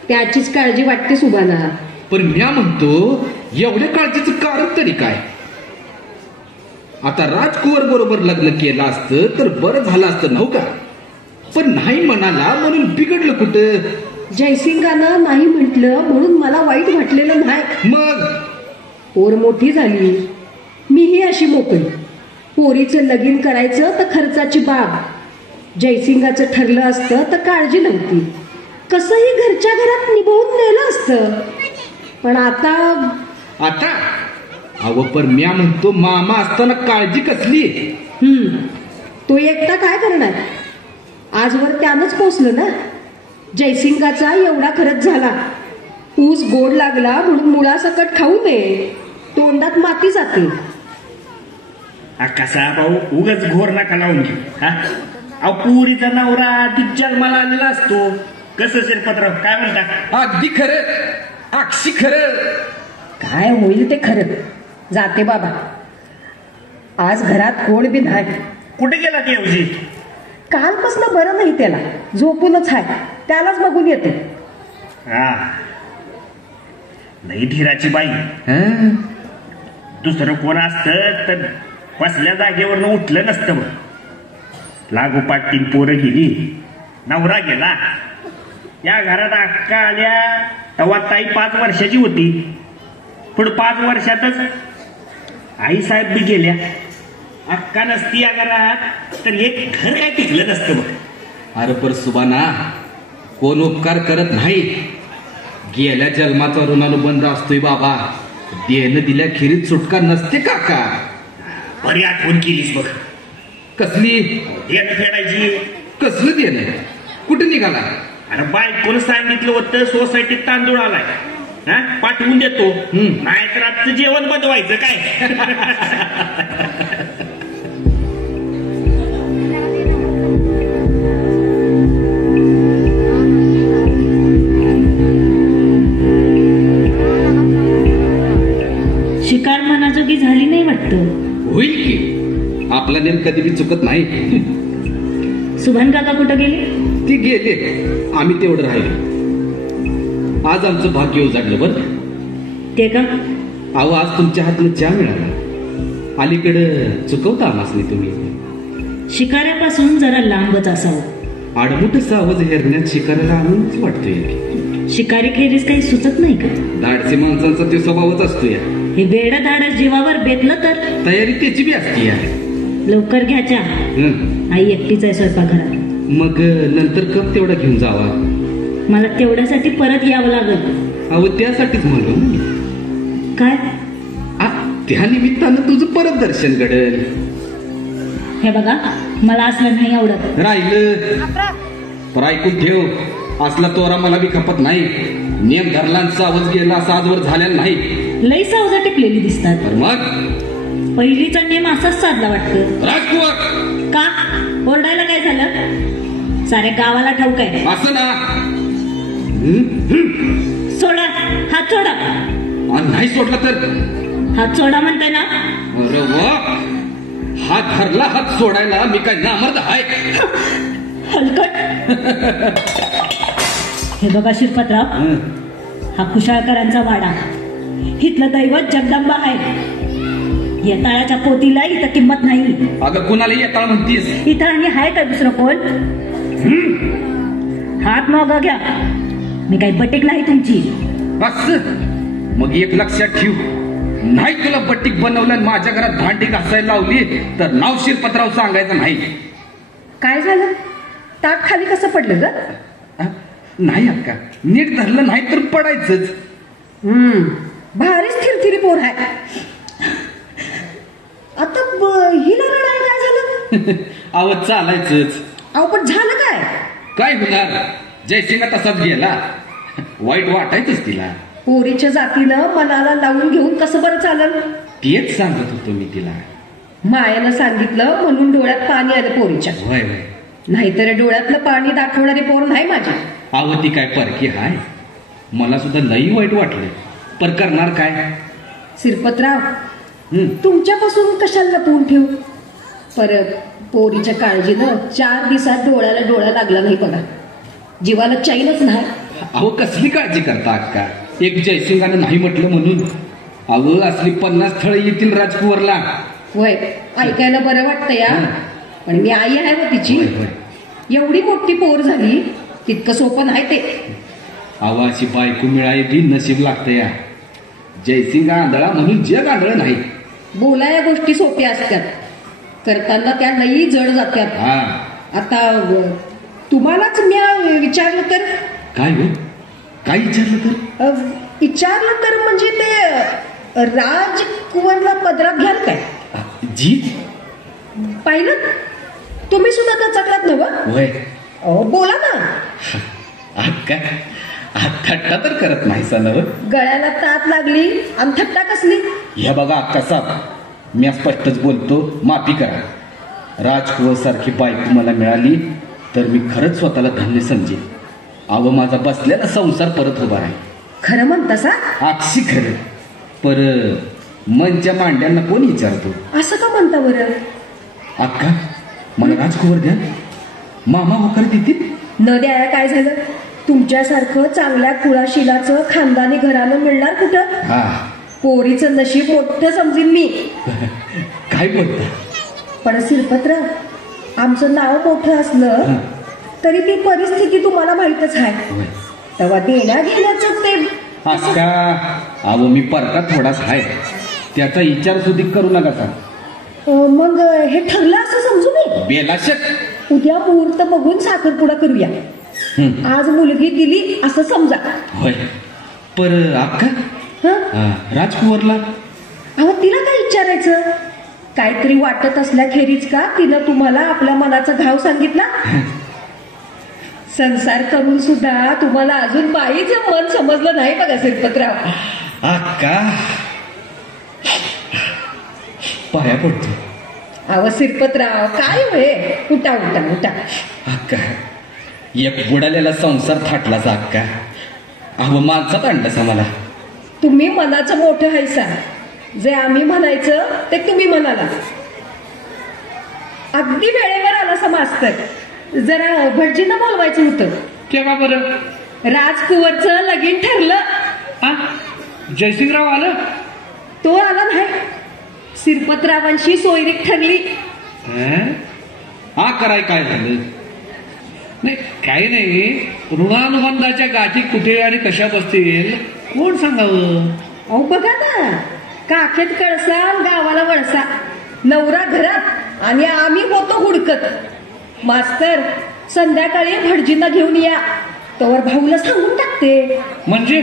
त्याचीच काळजी वाटते सुभाना. पण म्या म्हणतो एवढ्या काळजीचं कारण तरी काय. आता राजकुवर बरोबर लग्न केलं असतं तर बरं झालं असतं नव्ह का. पण नाही म्हणाला म्हणून बिघडलं कुठं. जयसिंगानं नाही म्हटलं म्हणून मला वाईट वाटलेलं नाही. मग पोर मोठी झाली, मीही अशी मोकळी. पोरीचं लगीन करायचं तर खर्चाची बाब. जयसिंगाचं ठरलं असतं तर काळजी नव्हती, कसंही घरच्या घरात निभावून नेलं असतं. पण आता अव पण म्या म्हणतो मामा असताना काळजी कसली. तो एकटा काय करणार. आजवर त्यानंच पोचलं ना. जयसिंगाचा एवढा खरंच झाला. ऊस गोड लागला म्हणून मुळासकट खाऊ नये, तोंडात माती जाते. कसा भाऊ उगाच घोर नका लावून घेऊ. पुरीचा नवरा अधिक जन्माला आलेला असतो. कसं शिरपतराव काय म्हणता. अगदी खरं, अक्षी खरं. काय होईल ते खरं. जाते बाबा, आज घरात कोण बी नाही. कुठे गेला देवजी. कालपासून बरं नाही त्याला, झोपूनच आहे. त्यालाच बघून येते. नाही धीराची बाई. दुसरं कोण असतं तर बसल्या जागेवरनं उठलं नसतं. मग लागोपाठ 3 पोरं गेली, नवरा गेला. या घरात अक्का आल्या तेव्हा ताई 5 वर्षाची होती. पुढे 5 वर्षातच आई साहेब बी गेल्या. अक्का नसती या घरात तर एक घर काय टिकलं नसतं. बघ अरे पर सुबाना, कोण उपकार करत नाही. गेल्या जन्माचा ऋणानुबंध असतोय बाबा. देणं दिल्या खिरीत सुटका नसते काका. बरी आठवण केलीस बघ. कसली देणं फेडायची. कसलं देणं. कुठे निघाला. अरे बायकोनं सांगितलं होतं सोसायटीत तांदूळ आलाय, पाठवून देतो. नाहीतर आजचं जेवण बनवायचं काय. शिकार मनाजोगी झाली नाही वाटतं. होईल की, आपला नेम कधी बी चुकत नाही. सुभान काका कुठं गेले. ती गेले, आम्ही तेवढं राहिलो. आज आमचं भाग्य उजाडलं बरं. ते का. अहो आज तुमच्या हातनं चहा मिळाला. अलीकडं चुकवता आम्हाला तुम्ही. शिकाऱ्यापासून जरा लांबच असावं. आडमुठ सावज हेरण्यात शिकाऱ्याला आनंदच वाटतोय. शिकारी खेरीज काही सुचत नाही का. धाडसी माणसांचा ते स्वभावच असतो. या हे वेड धाडस जीवावर बेतलं तर तयारी त्याची बी असते. या लवकर घ्या चहा. आई एकटीच आहे स्वयंपाकघरात. मग नंतर कप तेवढा घेऊन जावा. मला तेवढ्यासाठी परत यावं लागल. अहो त्यासाठीच म्हणलो. काय. त्या निमित्तानं तुझं परत दर्शन घडेल. हे बघा, मला असलं नाही आवडत. राहिलं पर ऐकून ठेव, असला तोरा मला बी खपत नाही. नियम धरला सावज गेला असं आजवर झालेला नाही. लई सावजा टिपलेली दिसतात. मग पहिलीचा नियम असाच साधला वाटतं. राजकुवर का ओरडायला काय झालं. साऱ्या गावाला ठाऊक आहे. असं ना. सोडा हात सोडा. नाही सोडला तर हात सोडा म्हणताय ना. अरे वा, हात धरला हात सोडायला मी काय नामर्द आहे. हलकट. हे बघा शिरपतराव, हा कुशाळकरांचा वाडा. इथलं दैवत जगदंबा आहे. येताळाच्या पोतीला इथं किंमत नाही. अगं कुणाला येताळ म्हणतीस. इथं आणि हाय काय दुसरं कोण. हात मागं घ्या. मी काही बटीक नाही तुमची. बस मग एक लक्षात ठेव, नाही तुला बटीक बनवलं आणि माझ्या घरात भांडी घासायला लावली तर नाव शिरपतराव सांगायचं नाही. काय झालं. ताट खाली कसं पडलं ग. नाही अक्का, नीट धरलं नाही तर पडायचंच. भारीच थिरथिरी पोर आहे. आता हिला रडायला काय झालं? अहो चालायचंच. अहो पण झालं काय? काय होणार, जयसिंग तसाच गेला. वाईट वाटायचंच तिला. पोरीच्या जातीनं मनाला लावून घेऊन कसं बरं चालल? तेच सांगत होतो मी तिला. मायानं सांगितलं म्हणून डोळ्यात पाणी आलं पोरीच्या. होय होय. नाहीतर डोळ्यातलं पाणी दाखवणारी पोर नाही माझी. अहो ती काय परकी हाय. मला सुद्धा लई वाईट वाटलं, पर करणार काय. शिरपतराव, तुमच्यापासून कशाला लपवून ठेवू? परत पोरीच्या काळजीनं 4 दिवसात डोळ्याला डोळा लागला नाही बघा. जीवाला चैनच नाही. अहो कसली काळजी करता अक्का, एक जयसिंगानं नाही म्हटलं म्हणून. अहो असली 50 स्थळं येतील राजकुवरला. होय, ऐकायला बरं वाटतं या. पण मी आई आहे व तिची. एवढी मोठी पोर झाली, तितकं सोपं नाही ते. अहो अशी बायको मिळाली नशीब लागतं या. जयसिंग आंधळा म्हणून जग आंधळ नाही. बोलाया गोष्टी सोप्या असतात, करताना त्या लई जड जात्यात. आता तुम्हालाच मी विचारलं तर. काय हो, काय विचारलं तर? विचारलं तर म्हणजे ते राजकुवरला पदरात घ्याल काय? जी पाहिलं, तुम्ही सुद्धा त्या चक्रात नव्ह. होय. बोला ना. अक्का थट्टा तर करत नाही सनव. गळ्याला तात लागली आणि थट्टा कसली? हे बघा अक्का साहेब, मी स्पष्टच बोलतो, माफी करा. राजकुवर सारखी बायको मला मिळाली तर मी खरंच स्वतःला धन्य समजेन. अहो माझा बसलेला संसार परत उभा आहे. खरं म्हणतासा? अक्षी खरं. पर मनच्या मांड्यांना कोण विचारतो? असं का म्हणता बरं? अक्का मला राजकुवर द्या, मामा होकर देतील. न द्याया काय झालं? तुमच्यासारखं चांगल्या कुळाशिलाचं खानदानी घरानं मिळणार कुठं? पोरीचं नशीब मोठं समजीन मी. काय बोलता? पण शिरपतराव, आमचं नाव मोठं असलं तरी ती परिस्थिती तुम्हाला माहितच आहे. तेव्हा देण्या घेण्याचं ते. अक्का अहो मी परका थोडाच आहे, त्याचा विचार सुद्धा करू नका का. मग हे ठरलं असं समजू मी. बेलाशक उद्या मुहूर्त बघून साखरपुडा करूया. आज मुलगी दिली असं समजा. होय. पर अक्का राजकुवरला? अहो तिला काय विचारायचं? काहीतरी वाटत असल्याखेरीज का तिनं तुम्हाला आपल्या मनाचा घाव सांगितला? संसार करून सुद्धा तुम्हाला अजून बाईचं मन समजलं नाही बघा शिरपतराव. अक्का पाया पडतो. अहो शिरपतराव काय होय, उठा उठा उठा. अक्का एक बुडालेला संसार थाटलाचा अक्का. अहो माणसात आणलासा मला. तुम्ही मनाचं मोठं हायसा. जे आम्ही म्हणायचं ते तुम्ही म्हणाला. अगदी वेळेवर आलासा मास्तर. जरा भटजींना बोलवायचं होतं. केव्हा बरं? राजकुवरचं लगीन ठरलं. जयसिंगराव आलं? तो आला नाही. शिरपतरावांशी सोयरीक ठरली. हा कराय काय झालं? नाही काही नाही, ऋणानुबंधाच्या गाठी कुठे आणि कशा बसतील कोण सांगावं? अहो बघा ना, काखेत कळसा गावाला वळसा. नवरा घरात आणि आम्ही होतो हुडकत. मास्तर संध्याकाळी भटजींना घेऊन या, तोवर भाऊला सांगून टाकते. म्हणजे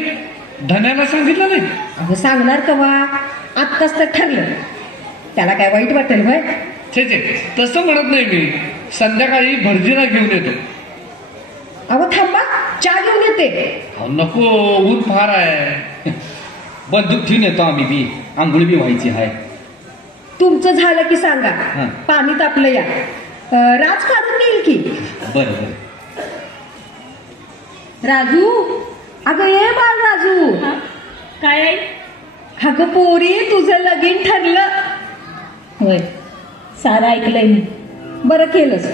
धन्याला सांगितलं नाही? अहो सांगणार कवा, आत्ताच तर ठरलं. त्याला काय वाईट वाटेल होय? छे तसं म्हणत नाही मी. संध्याकाळी भटजीला घेऊन येतो. अहो थांबा, चहा घेऊन येते. नको, ऊन फार आहे. बंदूक ठेवून येतो आम्ही बी, आंघोळ बी व्हायची आहे. तुमचं झालं की सांगा. पाणी तापलं या. राज काढून येईल की. बरं बरं. राजू, अगं ये बाळ राजू. काय आहे? अगं पोरी, तुझं लगीन ठरलं. होय, सारं ऐकलंय मी. बरं केलंस.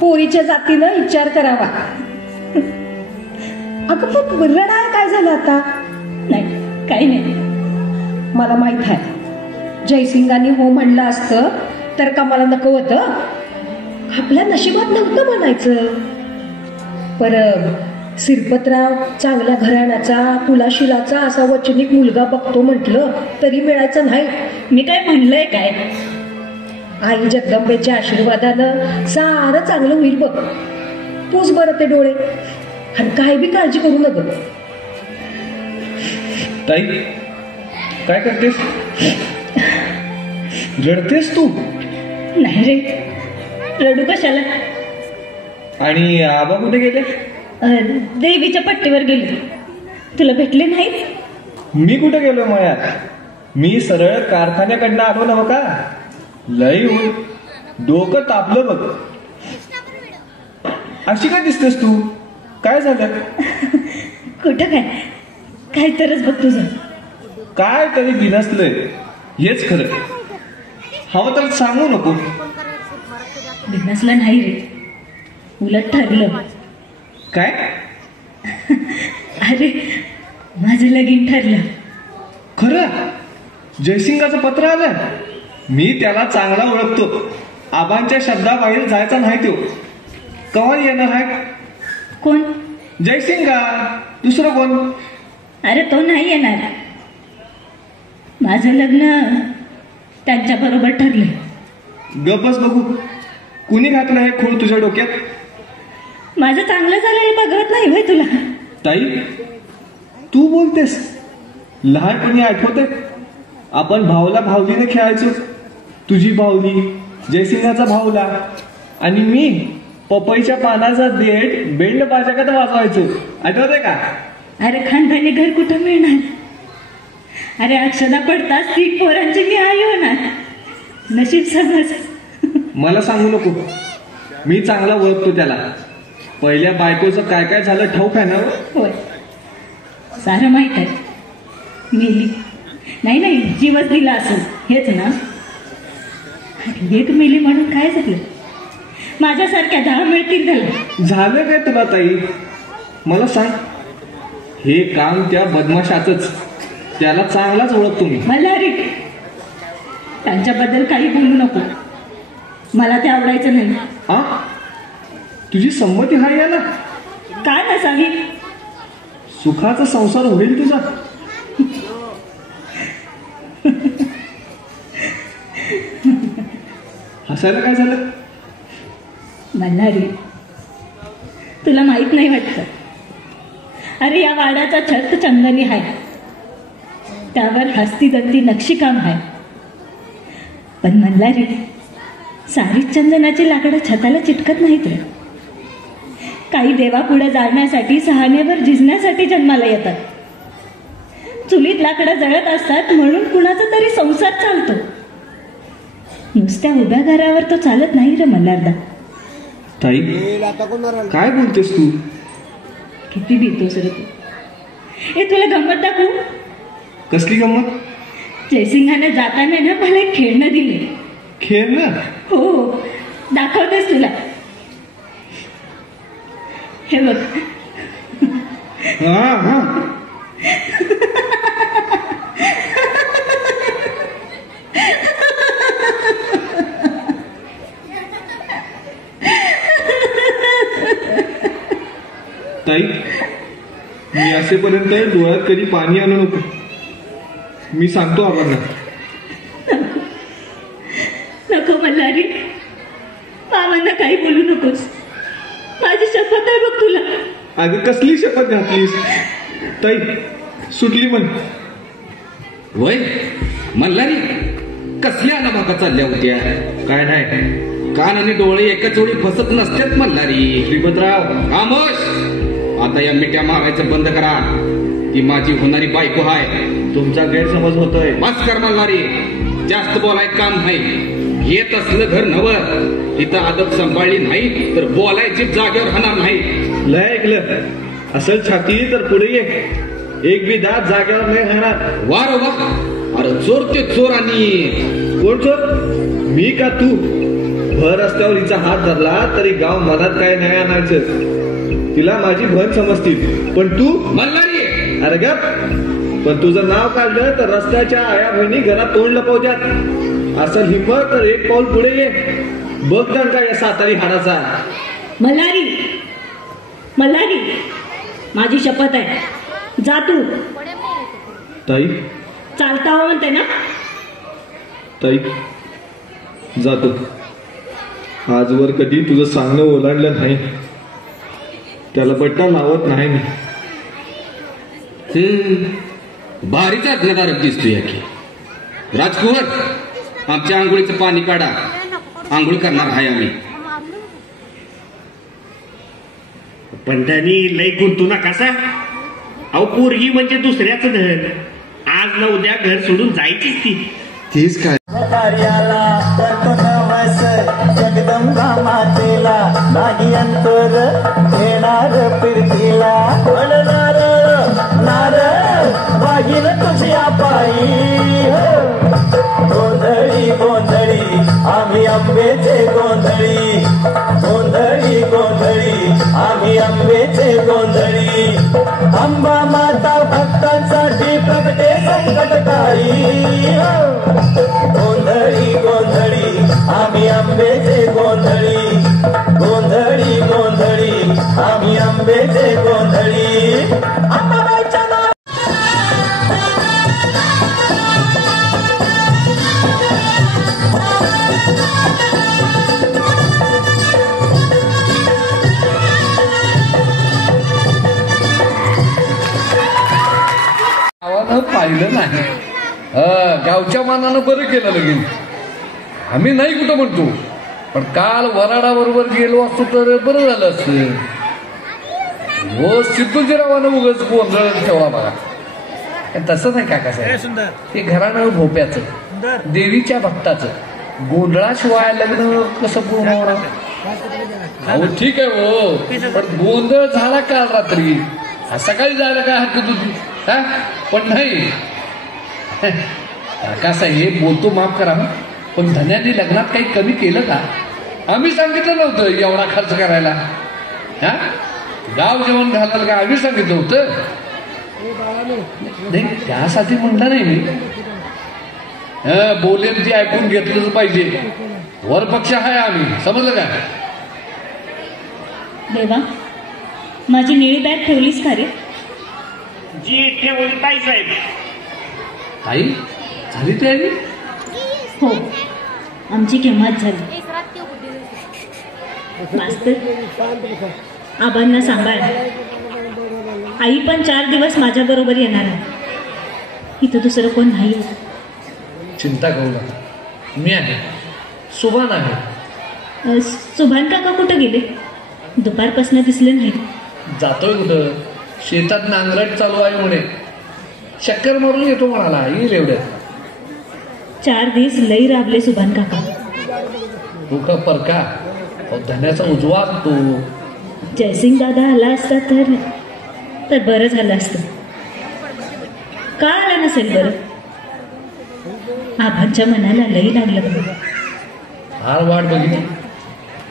पोरीच्या जातीनं विचार करावा. अगं पण रडाय काय झालं आता? नाही काही नाही. मला माहित आहे, जयसिंगांनी हो म्हणलं असतं तर का मला नको होतं? आपल्या नशिबात नव्हतं म्हणायचं. पर शिरपतराव चांगल्या घराण्याचा कुलाशिलाचा असा वचनिक मुलगा बघतो म्हटलं तरी मिळायचं नाही. मी काय म्हणलंय काय? आई जगदंबेच्या आशीर्वादानं सारं चांगलं होईल बघ. तूच बरं ते डोळे आणि काय बी काळजी करू नको. ताई काय करतेस? रडतेस तू? नाही रे, रडू कशाला? आणि आबा कुठे गेले? देवीच्या पट्टीवर गेले. तुला भेटले नाही? मी कुठे गेलो मळ्यात? मी सरळ कारखान्याकडनं आलो ना का. लई होईल, डोकं तापलं बघ. अशी काय दिसतेस तू? काय झालं? कुठं काय तरच बघ तुझं. काय तरी बिनसलंय, हेच खरं. हवं तर सांगू नको. बिनसलं नाही रे, उलट ठरलं. काय? अरे माझं लगीन ठरलं. खरं? जयसिंगाचं पत्र आलं? मी त्याला चांगला ओळखतो. आबांच्या शब्दाबाहेर जायचा नाही तो. केव्हा येणार आहे? कोण? जयसिंगा, दुसरं कोण? अरे तो नाही येणार. माझं लग्न त्यांच्या बरोबर ठरलंय. गपच बघू. कुणी घातलं हे खूळ तुझ्या डोक्यात? माझं चांगलं झालेलं बघवत नाही होय तुला? ताई, तू बोलतेस? लहानपणी आठवते आपण भावला भावलीने खेळायचो. तुझी भावली, जयसिंगाचा भावला, आणि मी पपईच्या पानाचा देठ बेंड बाजाकात वाजवायचो. आठवते का? अरे खानदानी घर कुठं मिळणार? अरे अक्षदा पडताच 3 पोरांची मी आई होणार. नशीब समज. मला सांगू नको. मी चांगला ओळखतो त्याला. पहिल्या बायकोचं काय काय झालं ठाऊक आहे ना? होय, सारं माहित आहे. मेली नाही, जीवच दिला असेल, हेच ना? एक मेली म्हणून काय झालं? माझ्यासारख्या 10 मिळतील त्याला. झालं काय तुला ताई? मला सांग. हे काम त्या बदमाशाचंच. त्याला चांगलाच ओळखतो मी. मल्हारी, त्यांच्याबद्दल काही बोलू नको. मला ते आवडायचं नाही. हा? तुझी संमती आहे याला? काय नसावी? सुखाचा संसार होईल तुझा. हसायला काय झालं? मल्हारी, तुला माहित नाही वाटतं. अरे या वाड्याचा छत चंदनी आहे. त्यावर हस्तिदंती नक्षीकाम आहे. पण मल्हारी, सारीच चंदनाची लाकडं छताला चिटकत नाहीत रे. काही देवापुढे जाण्यासाठी, सहानेवर झिजण्यासाठी जन्माला येतात. चुलीत लाकडं जळत असतात म्हणून कुणाचा तरी संसार चालतो. नुसत्या उभ्या घरावर तो चालत नाही रे मल्हारदा. ताई, काय बोलतेस तू? किती भीतोस रे तू. हे तुला गंमत दाखवू? कसली गंमत? जयसिंगाने जाताना ना मला एक खेळणं दिले. खेळणं? हो, दाखवतेस तुला. हे बघ. हा. ताई, मी असेपर्यंत डोळ्यात कधी पाणी आणू नको. मी सांगतो आबांना. नको मल्हारी, मामांना काही बोलू नकोस. माझी शपथ आहे बघ तुला. अगं कसली शपथ घातलीस? ताई, सुटली म्हण. वय मल्हारी, कसल्या अनाभाका चालल्या होत्या? काय नाही. कान आणि डोळे एकाच वेळी फसत नसतात मल्हारी. श्रीपतराव, खामोश. आता या मिट्या मारायचं बंद करा. ती माझी होणारी बायको आहे. तुमचा गैरसमज होतोय. बस कर मल्हारी, जास्त बोलाय काम नाही. येत असलं घर नवं. इथं आदत सांभाळली नाही तर बोलायची जागेवर राहणार नाही. लय ऐकलं. असल छाती तर पुढे ये. एक बी दात जागेवर नाही राहणार. वार वा. अरे चोर ते चोर. आणि कोण चोर? मी का तू? भर रस्त्यावर हिचा हात धरला तरी गाव मनात काय नाही आणायचं. तिला माझी भर समजतील. पण तू मल्हारी, अरे गप. पण तुझं नाव काढलं तर रस्त्याच्या आया बहिणी घरात तोंड लपवत्यात. असं हिंमत तर एक पाऊल पुढे ये. बघ दणका या सातारी हाडाचा. मल्हारी, माझी शपथ आहे. जा तू. ताई, चालता हो म्हणते ना. ताई, जातो. आजवर कधी तुझं सांगणं ओलांडलं नाही. त्याला बट्टा लावत नाही मी. भारीच आज्ञाधारक दिसतोय की. राजकुवर, आमच्या आंघोळीचं पाणी काढा, आंघोळ करणार आहे आम्ही. पंढरी लय गुंतू नका सा. अहो पोरगी म्हणजे दुसऱ्याच धन. आज ना उद्या घर सोडून जायचीच ती. तीच काय कार्याला करतो नवस जगदंबा मातेला नाही अंतर घेणार फिरतीला नारळ नारळ वागिल तुझ्या पायी गोंधळी गोंधळी आम्ही आंबेचे गोंधळी गोंधळी गोंधळी आम्ही आंबेचे गोंधळी अंबा माता भक्तांसाठी प्रगटे संकटकारी गोंधळी गोंधळी आम्ही आंबेचे गोंधळी गोंधळी गोंधळी आम्ही आंबेचे गोंधळी अंबाबाईच्या गावानं पाहिलं नाही. गावच्या मानानं बरं केलं लगीन. आम्ही नाही कुठं म्हणतो, पण काल वराडाबरोबर गेलो असतो तर बरं झालं असतं. हो सिद्धूजीरावानं उगाच गोंधळ ठेवला बघा. तसं नाही काका साहेब, ते घराणं भोप्याचं देवीच्या भक्ताचं गोंधळाशिवाय लग्न कसं पूर्ण होणार? अहो ठीक आहे हो, पण गोंधळ झाला काल रात्री, सकाळी जायला काय हरकत होती? हा पण नाही काका साहेब, बोलतो माफ करा, पण धन्याने लग्नात काही कमी केलं का? आम्ही सांगितलं नव्हतं एवढा खर्च करायला. हा गाव जेवण घालायला का आम्ही सांगितलं होतं? नाही त्यासाठी म्हणलं नाही मी. बोलेन ती ऐकून घेतलंच पाहिजे. वरपक्ष आहे आम्ही, समजलं का? देवा, माझी निळी बॅग ठेवलीस का रे? जी ठेवली ताई साहेब. ताई झाली तयारी? हो, आमची केव्हाच झाली. मास्तर, आबांना सांभाळ. आई पण 4 दिवस माझ्या बरोबर येणार आहे. इथं दुसरं कोण नाही. चिंता करू नका, मी आहे, सुभान आहे. सुभान काका कुठं गेले? दुपारपासून दिसले नाही. जातोय कुठं? शेतात नांगरट चालू आहे म्हणे, चक्कर मारून येतो म्हणाला. येईल एवढ्यात. 4 दिवस लई राबले सुभान काका. तू का परका धन्याचा उजवा असतो. जयसिंग दादा आला असता तर बरं झालं असतं. का आला नसेल बरं? आबांच्या मनाला लई लागलं बघ. फार वाट बघितली.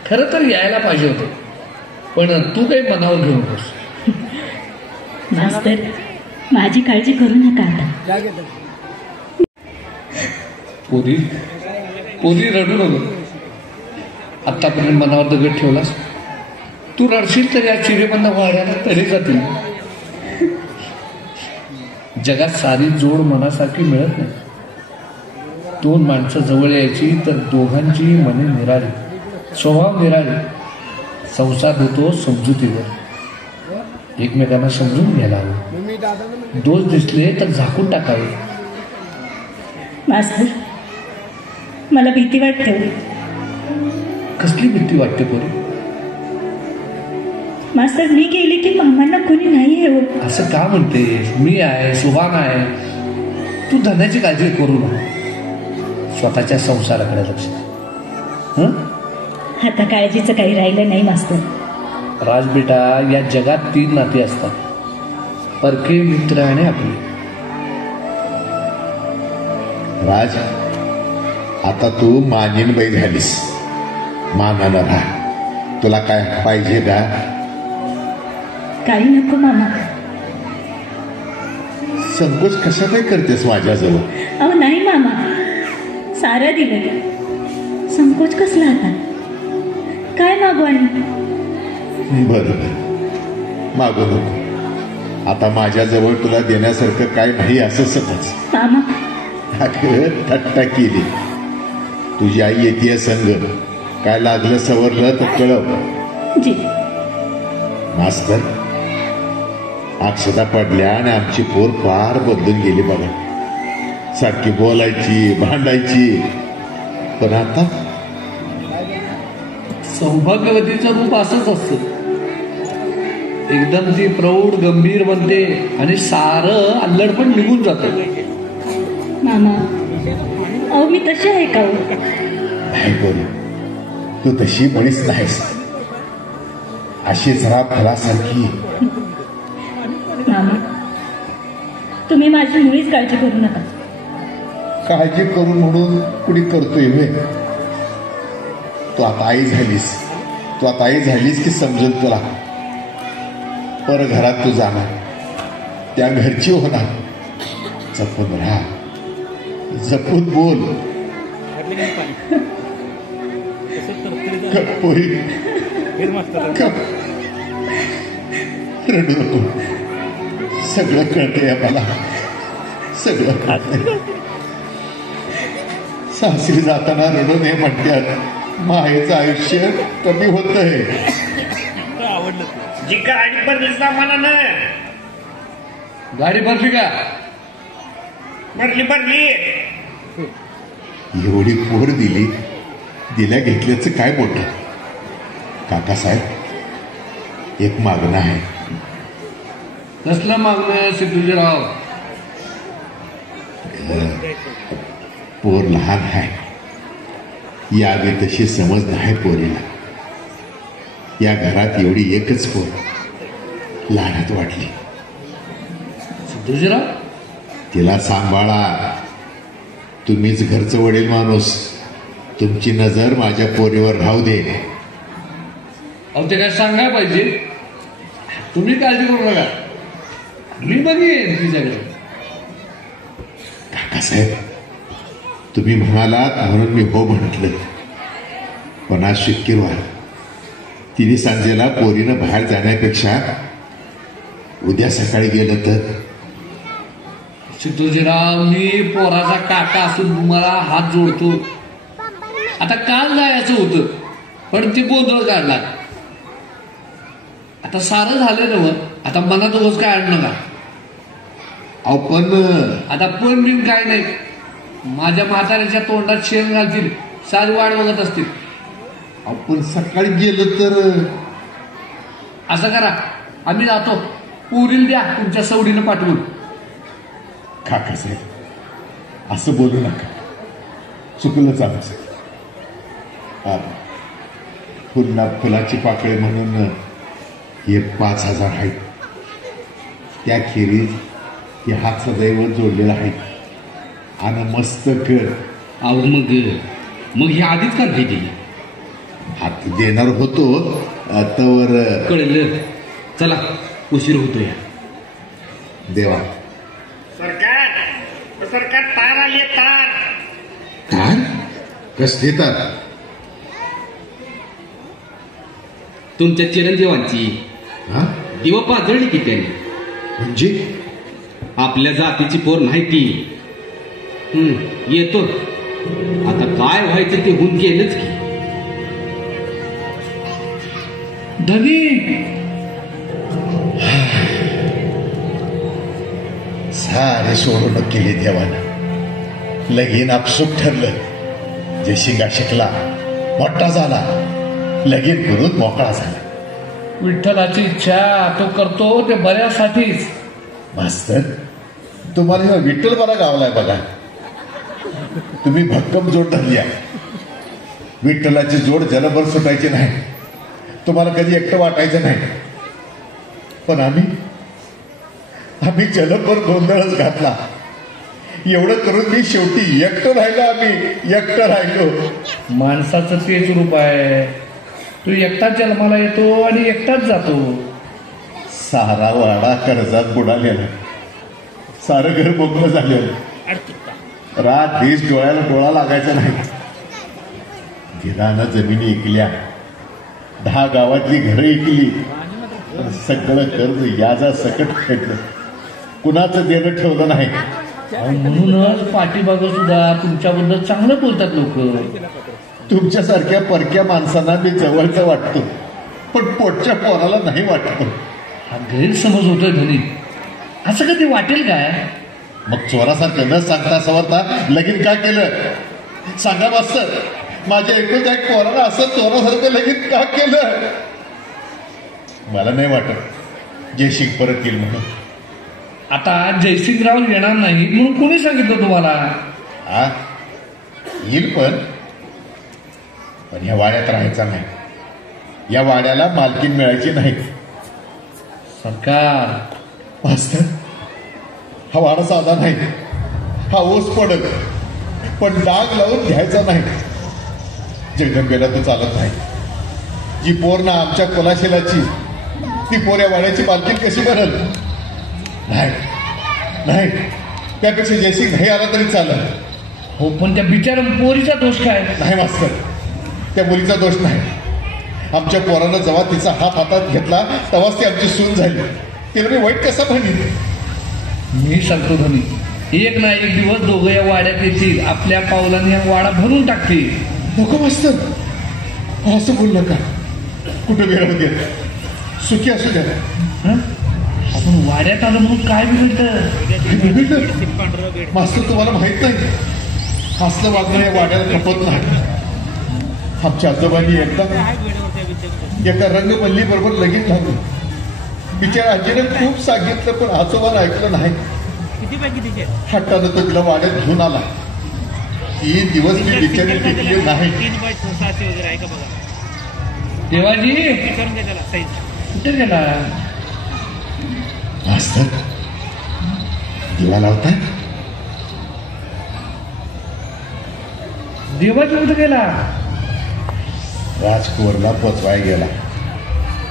खरं तर यायला पाहिजे होतं, पण तू काही मनावर घेऊ नकोस. मास्तर, माझी काळजी करू नका आता. पोरी पोरी रडू नको. आतापर्यंत मनावर दगड ठेवलास, तू रडशील तर या चिरेबंद वाड्याला तरी जातील. जगात सारी जोड मनासारखी मिळत नाही. 2 माणसं जवळ यायची तर दोघांची मने निराळी, स्वभाव निराळी. संसार होतो समजुतीवर. एकमेकांना समजून घ्यायला हवं. दोष दिसले तर झाकून टाकावे. मास्तर, मला भीती वाटते. कसली भीती वाटते पोरी? मास्तर, मी गेली की मामांना कोणी नाही आहे. असं का म्हणते? मी आहे, सुभान आहे. तू धन्याची काळजी करू नको. स्वतःच्या संसाराकडे लक्ष. आता काळजीचं काही राहिलं नाही मास्तर. राजबेटा, या जगात 3 नाती असतात, परके, मित्र आणि आपले. राज, आता तू मानीनबाई झालीस. मानानं राहा. तुला काय पाहिजे का? काही नको मामा. संकोच कशा काय करतेस माझ्याजवळ? अहो नाही मामा, सारं दिलं. संकोच कसला आता? काय मागू? आणि बरोबर, मागू नको. आता माझ्याजवळ तुला देण्यासारखं काय नाही असं समज. मामा, अगं थट्टा केली. तुझी आई येते संग. काय लागलं सवरलं तर कळव. जी. मास्तर, अक्षता पडल्या आणि आमची पोर फार बदलून गेली बघा. सारखी बोलायची, भांडायची. पण आता सौभाग्यवतीचं रूप असंच असतं. एकदम ती प्रौढ गंभीर बनते आणि सारं अल्लड पण निघून जातं. मामा, अहो मी तशी आहे का हो? नाही बोलू, तू तशी बळीच नाहीस. अशी जरा फुलासारखी. मामा, तुम्ही माझी मुळीच काळजी करू नका. काळजी करून म्हणून कुणी करतोय वे? तू आता आई झालीस. तू आता आई झालीस की समजेल तुला. पर घरात तू जाणार, त्या घरची होणार. जपून राहा, जपून बोल. पोरी, रडू नको. सगळं कळतंय मला, सगळं कळतंय. सासरी जाताना रडू नये म्हणतात. मायेचं आयुष्य कमी होतंय. जी गाडी भरली सामानानं. गाडी भरली का? भरली. एवढी पोर दिली, दिल्या घेतल्याचं काय मोठं? काकासाहेब, एक मागणं आहे. कसलं मागणं सिद्धूजीराव? पोर लहान आहे, यावी तशी समज नाही पोरीला. या घरात एवढी एकच पोर लहानात वाटली. सिद्धूजीराव, तिला सांभाळा. तुम्हीच घरचं वडील माणूस. तुमची नजर माझ्या पोरीवर राहू दे. अहो ते काय सांगाय पाहिजे? तुम्ही काळजी करू नका, मी बघेन तिच्याकडे. काकासाहेब, तुम्ही म्हणालात म्हणून मी हो म्हटलं. पण आज शुक्रवार, तिने सांजेला पोरीनं बाहेर जाण्यापेक्षा उद्या सकाळी गेलं तर? सिद्धूजीराव, मी पोराचा काका असून तुम्हाला हात जोडतो. आता काल जायचं होतं, पण ते गोंधळ काढला. आता सारं झालं ना, मग आता मनात रोज काय आणणं का? अहो पण आता पण बिन काय नाही. माझ्या म्हाताऱ्याच्या तोंडात शेण घालतील, सारी वाट बघत असतील. आपण सकाळी गेलं तर? असं करा, आम्ही जातो. पुरील द्या तुमच्या सवडीनं पाठवून. काकासाहेब, असं बोलू नका. चुकलंच आमचं. पुन्हा फुलाची पाकळी म्हणून हे 5,000 आहेत. त्याखेरीज हे हातचं दैवत जोडलेलं आहे. आणि मस्त कर. अहो मग हे आधीच का भेटी? हात देणार होतो तवर कळलं. चला, उशीर होतोय. देवा. सरकार तार आली. तार? कसली तार? तुमच्या चिरंजीवांची. दिवा पाजळली की त्याने. म्हणजे आपल्या जातीची पोर नाही ती. येतो. आता काय व्हायचं ते होऊन गेलंच की. धनी, सारे सोडून केले देवानं. लगीन आपसूक ठरलं. जयसिंगा शिकला, मोठा झाला, लगीन करून मोकळा झाला. विठ्ठलाची इच्छा तो करतो ते बऱ्यासाठीच. मास्तर, तुम्हाला विठ्ठल बरा गावलाय बघा. तुम्ही भक्कम जोड धरली आहे. विठ्ठलाची जोड जलभर सुटायची नाही. तुम्हाला कधी एकटं वाटायचं नाही. पण आम्ही जलभर गोंधळच घातला. एवढं करून मी शेवटी एकटं राहिलो. आम्ही एकटं राहिलो. माणसाचं तेच रूप आहे. तू एकटाच जन्माला येतो आणि एकटाच जातो. सारा वाडा कर्जात बुडालेला. सारं घर बोगलं झालेलं. रात दिस डोळ्याला डोळा लागायचा नाही. गिरानं जमिनी ऐकल्या, 10 गावातली घरं ऐकली. पण सगळं कर्ज याचा सकट फेडलं. कुणाचं देणं ठेवलं नाही. म्हणूनच पाठीमागं सुद्धा तुमच्याबद्दल चांगलं बोलतात लोक. तुमच्यासारख्या परक्या माणसांना मी जवळचा वाटतो, पण पोटच्या पोराला नाही वाटतो. हा गैरसमज होतोय धनी. असं कधी वाटेल काय? मग चोरासारखं न सांगता सवरता लगीन काय केलं? सांगा मास्तर, माझ्या एकूण एक पोराला असं चोरासारखं लगेच का केलं? मला नाही वाटत जयसिंग परत येईल म्हणून. आता जयसिंगराव येणार नाही म्हणून कोणी सांगितलं तुम्हाला? हा, येईल पण या वाड्यात राहायचा नाही. या वाड्याला मालकीन मिळायची नाही. सरकार मास्तर, हा वाडा साधा नाही. हा ओस पडत पण डाग लावून घ्यायचा नाही. जगदंबेला तो चालत नाही. जी पोर ना आमच्या कोलाशिलाची, ती पोर या वाड्याची मालकीन कशी बनल? नाही, त्यापेक्षा जयसिंग नाही आला तरी चालत. हो, पण त्या बिचारा पोरीचा दोष काय? नाही मास्तर, त्या मुलीचा दोष नाही. आमच्या पोरानं जेव्हा तिचा हात हातात घेतला तेव्हाच ती आमची सून झाली. तिला मी वाईट कसा म्हणेन? मी सांगतो धनी, एक ना एक दिवस दोघं या वाड्यात येतील. आपल्या पावलाने हा वाडा भरून टाकतील. नको मास्तर, असं बोल नका. कुठं वेळ घे, सुखी असू द्या. आपण वाड्यात आलो म्हणून काय बिघडतं? मास्तर, तुम्हाला माहित नाही, असलं वागणं या वाड्याला खपत नाही. आमच्या आजोबांनी एका रंगमल्ली बरोबर लगीन झालं. बिचारा आजीनं खूप सांगितलं पण आजोबानं ऐकलं नाही. हट्टानं तो तिला वाड्यात घेऊन आला. 3 दिवस मी बिचारी टिकले नाही. देवाजी कुठे गेला? मास्तर, दिवा लावता? देवाजी कुठे गेला? राजकुवरला पोचवाय गेला.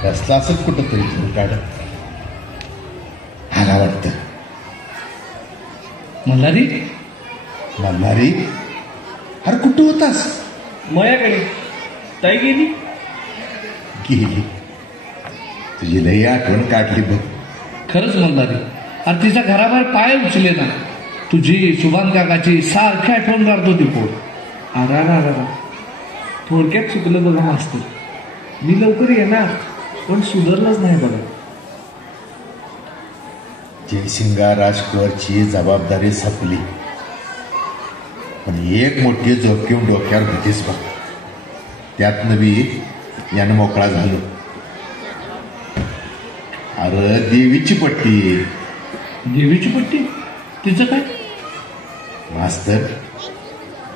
रस्ता असं कुठं तरी काढत आला वाटतं. मल्हारी, अरे कुठं होतास? मयाकडे ताई गेली. तुझी लई आठवण काढली बघ. खरंच मल्हारी, अरे तिचा घराबाहेर पाय उचले ना. तुझी सुभान काकाची सारखी आठवण काढतो ती पोर. अरा थोडक्यात चुकलं बघा मास्तर. मी लवकर येणार पण सुधारलंच नाही बघा. जयसिंगा राजकुवरची जबाबदारी संपली, पण एक मोठी जोखीम डोक्यावर होतीच बघ. त्यातनं बी यानं मोकळा झालो. अरे देवीची पट्टी. देवीची पट्टी? तिचं काय? मास्तर,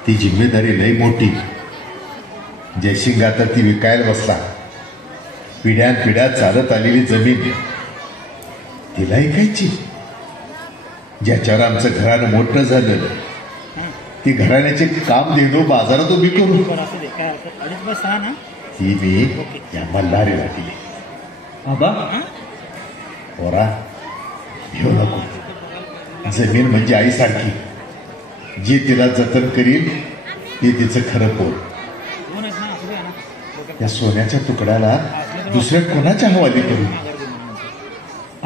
ती जिम्मेदारी लई मोठी. जयसिंगा तर ती विकायला बसला. पिढ्यानपिढ्या चालत आलेली जमीन तिला ऐकायची. ज्याच्यावर आमचं घरानं मोठं झालं ती घराण्याचे काम देणं बाजारात उभी करू. ती मी या मल्हारीला दिली. आबा, पोरा घेऊ नको. जमीन म्हणजे आईसारखी. जी तिला जतन करील ती तिचं खरं पोर. या सोन्याच्या तुकड्याला दुसऱ्या कोणाच्या हवाली करू?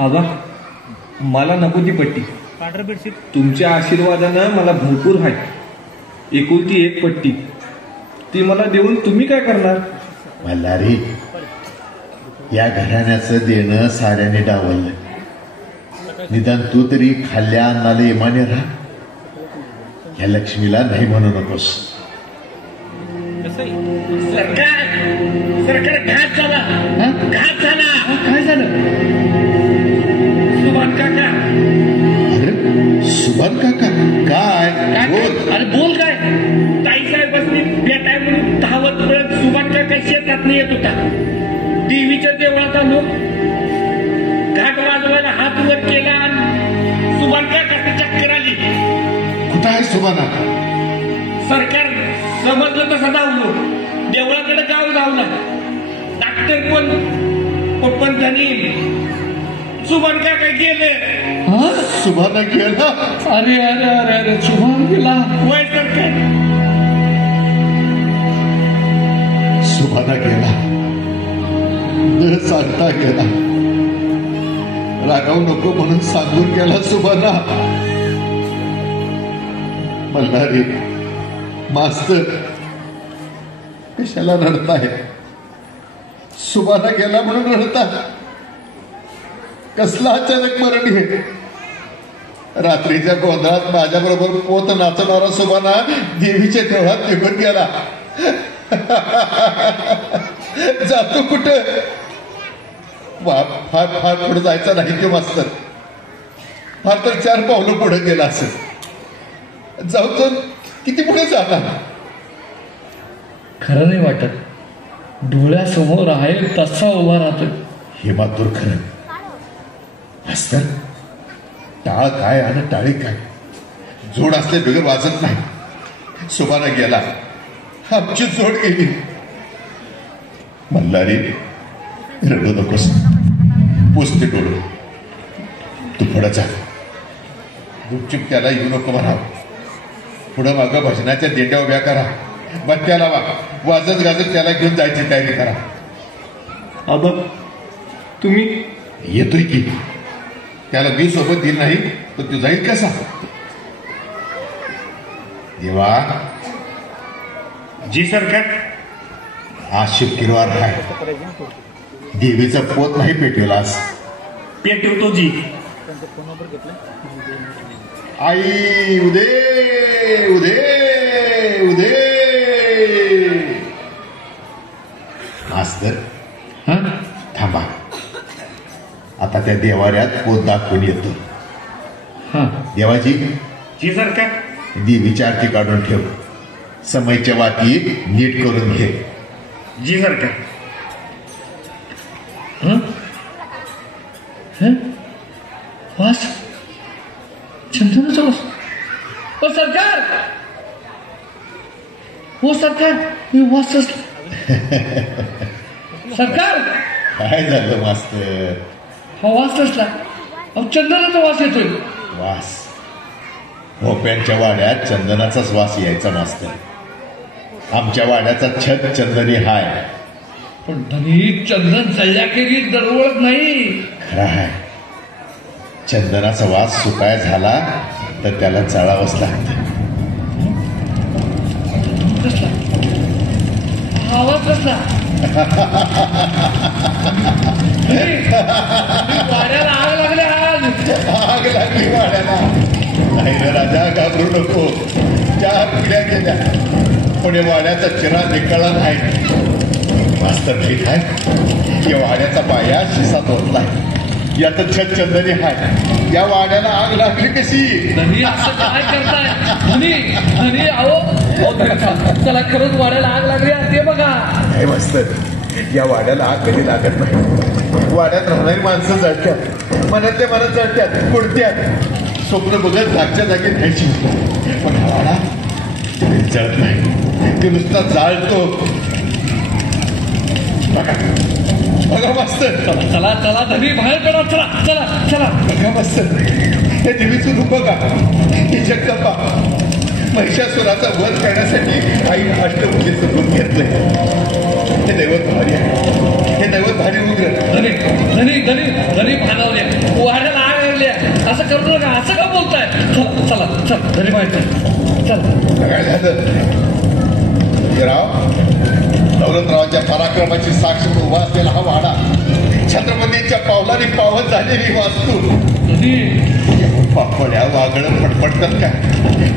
आबा, मला नको ती पट्टी. तुमच्या आशीर्वादानं मला भरपूर आहे. एकुलती एक पट्टी, ती मला देऊन तुम्ही काय करणार? मल्हारी, या घराण्याचं देणं साऱ्याने डावललं. निदान तू तरी खाल्ल्या अन्नाला इमाने राहा. या लक्ष्मीला नाही म्हणू नकोस. सरकार घात झाला. काय झालं? सुभान काका. अरे सुभान काका, काय बोल? अरे बोल काय? ताईसाहेबांनी भेटाय म्हणून धावत पळत सुभान काका शेतात येत होता. देवीच्या देवळात आलो. घाट वाजवायला हात वर केला आणि सुभान काका चक्कर आली. कुठं आहे सुभाना? सरकार समजलं तसं धावलो. देवळाकडे गाव धावला. डॉक्टर पण धनी सुभान काका गेले. सुभाना गेला? अरे अरे अरे अरे सुभान गेला. वय सरकार, सुभाना गेला. न सांगता गेला. रागावू नको म्हणून सांगून गेला सुभाना. मल्हारी, मास्तर, कशाला रडताय? सुभाना गेला म्हणून रडता? कसला अचानक मरण हे? रात्रीच्या गोंधळात माझ्याबरोबर पोत नाचणारा सुबाना देवीच्या देवळात निघून गेला. जातो कुठं? फार फार पुढे जायचं नाही ते मास्तर. फार तर 4 पावलं पुढे गेला असेल. जाऊ तर किती पुढे जाणार? खरं नाही वाटत. डोळ्यासमोर आहे तसा उभा राहतो. हे मात्र खरं मास्तर. टाळ काय आणि टाळी काय जोड असले बिगर वाजत नाही. सुबाना गेला, आमची जोड गेली. मल्हारी रडू नकोस, पुसते डोळं. तू पुढं जा. गुपचूप त्याला येऊ नको म्हणा. पुढं मागं भजनाच्या दिंड्या उभ्या करा, बत्त्या लावा, वाजत गाजत त्याला घेऊन जायची तयारी करा. आबा तुम्ही? येतोय की. त्याला मी सोबत दिल नाही तर तू जाईल कसा? देवा. जी सरकार. आज शुक्रवार आहे. देवीचा पोत नाही पेटवलास. पेटवतो जी. आई उदे उदे उदे. मास्तर थांबा. आता त्या देवाऱ्यात पोत दाखवून येतो. देवाजी. जी सरकार. देवीची आरती काढून ठेव. समयच्या वाती नीट करून घे. जी सरकार. वास चंदनाचा वास. ओ सरकार, हो सरकार, मी वास सरकार. काय झालं मास्तर? हा वास असला. चंदनाचा वास येतोय. वास? भोप्यांच्या वाड्यात चंदनाचाच वास यायचा मास्तर. आमच्या वाड्याचा छत चंदनी हाय. पण धनी चंदन जळल्याखेरी दरवळत नाही. खरं आहे. चंदनाचा वास सुकाय झाला तर त्याला जाळावंच लागतं. कसला आवाज कसला? वाड्याला आग लागली. आग लागली वाड्याला. नाही रे राजा, घाबरू नको. 4 पिढ्या गेल्या पुणे वाड्याचा चिरा निकळला नाही. मास्तर ठीक आहे. या वाड्याचा पाया शिसात होतलाय. याचं छत चंदनी हाय. या वाड्याला आग लागली कशी? धनी असं काय करताय? धनी अहो चला, खरंच वाड्याला आग लागली ते बघा. नाही मास्तर, या वाड्याला आग कधी लागत नाही. वाड्यात राहणारी माणसं जळत्यात, मनातल्या मनात जळत्यात, कुडत्यात. स्वप्न बघत जागच्या जागी घ्यायची. पण हा वाडा जळत नाही. ते नुसता जाळतो. बघा बघा मास्तर. चला चला धनी बाहेर करा. चला चला चला. बघा मास्तर, त्या देवीचं रूप बघा. ही जगदंबा महिषासुराचा वध करण्यासाठी आईने अष्टभुजीचं रूप घेतलंय. हे दैवत भारी आहे. हे दैवत भारी उग्र. धनी धनी धनी धनी भानावल्या. वाड्याला आग लागल्या. असं करू नका. असं का बोलताय? चला चला चल धनी बाहेर चला. काय झालं? राव, दौलतरावांच्या पराक्रमाची साक्ष उभा असलेला हा वाडा छत्रपतींच्या पावलाने पावन झालेली वास्तू. पापड्या वागळं फटफटतात काय,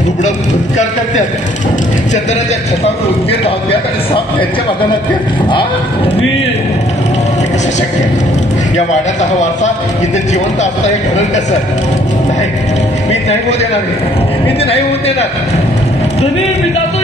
दुबडं फुटकार करतात, चंद्राच्या छतावर उंदीर धावत्यात आणि साप त्यांच्या मागे लागतात. कसं शक्य? या वाड्याचा हा वारसा इथे जिवंत असता हे घडण कसं आहे? नाही, मी नाही होऊ देणार. मी ते नाही होऊ देणार. धनी मी जातो.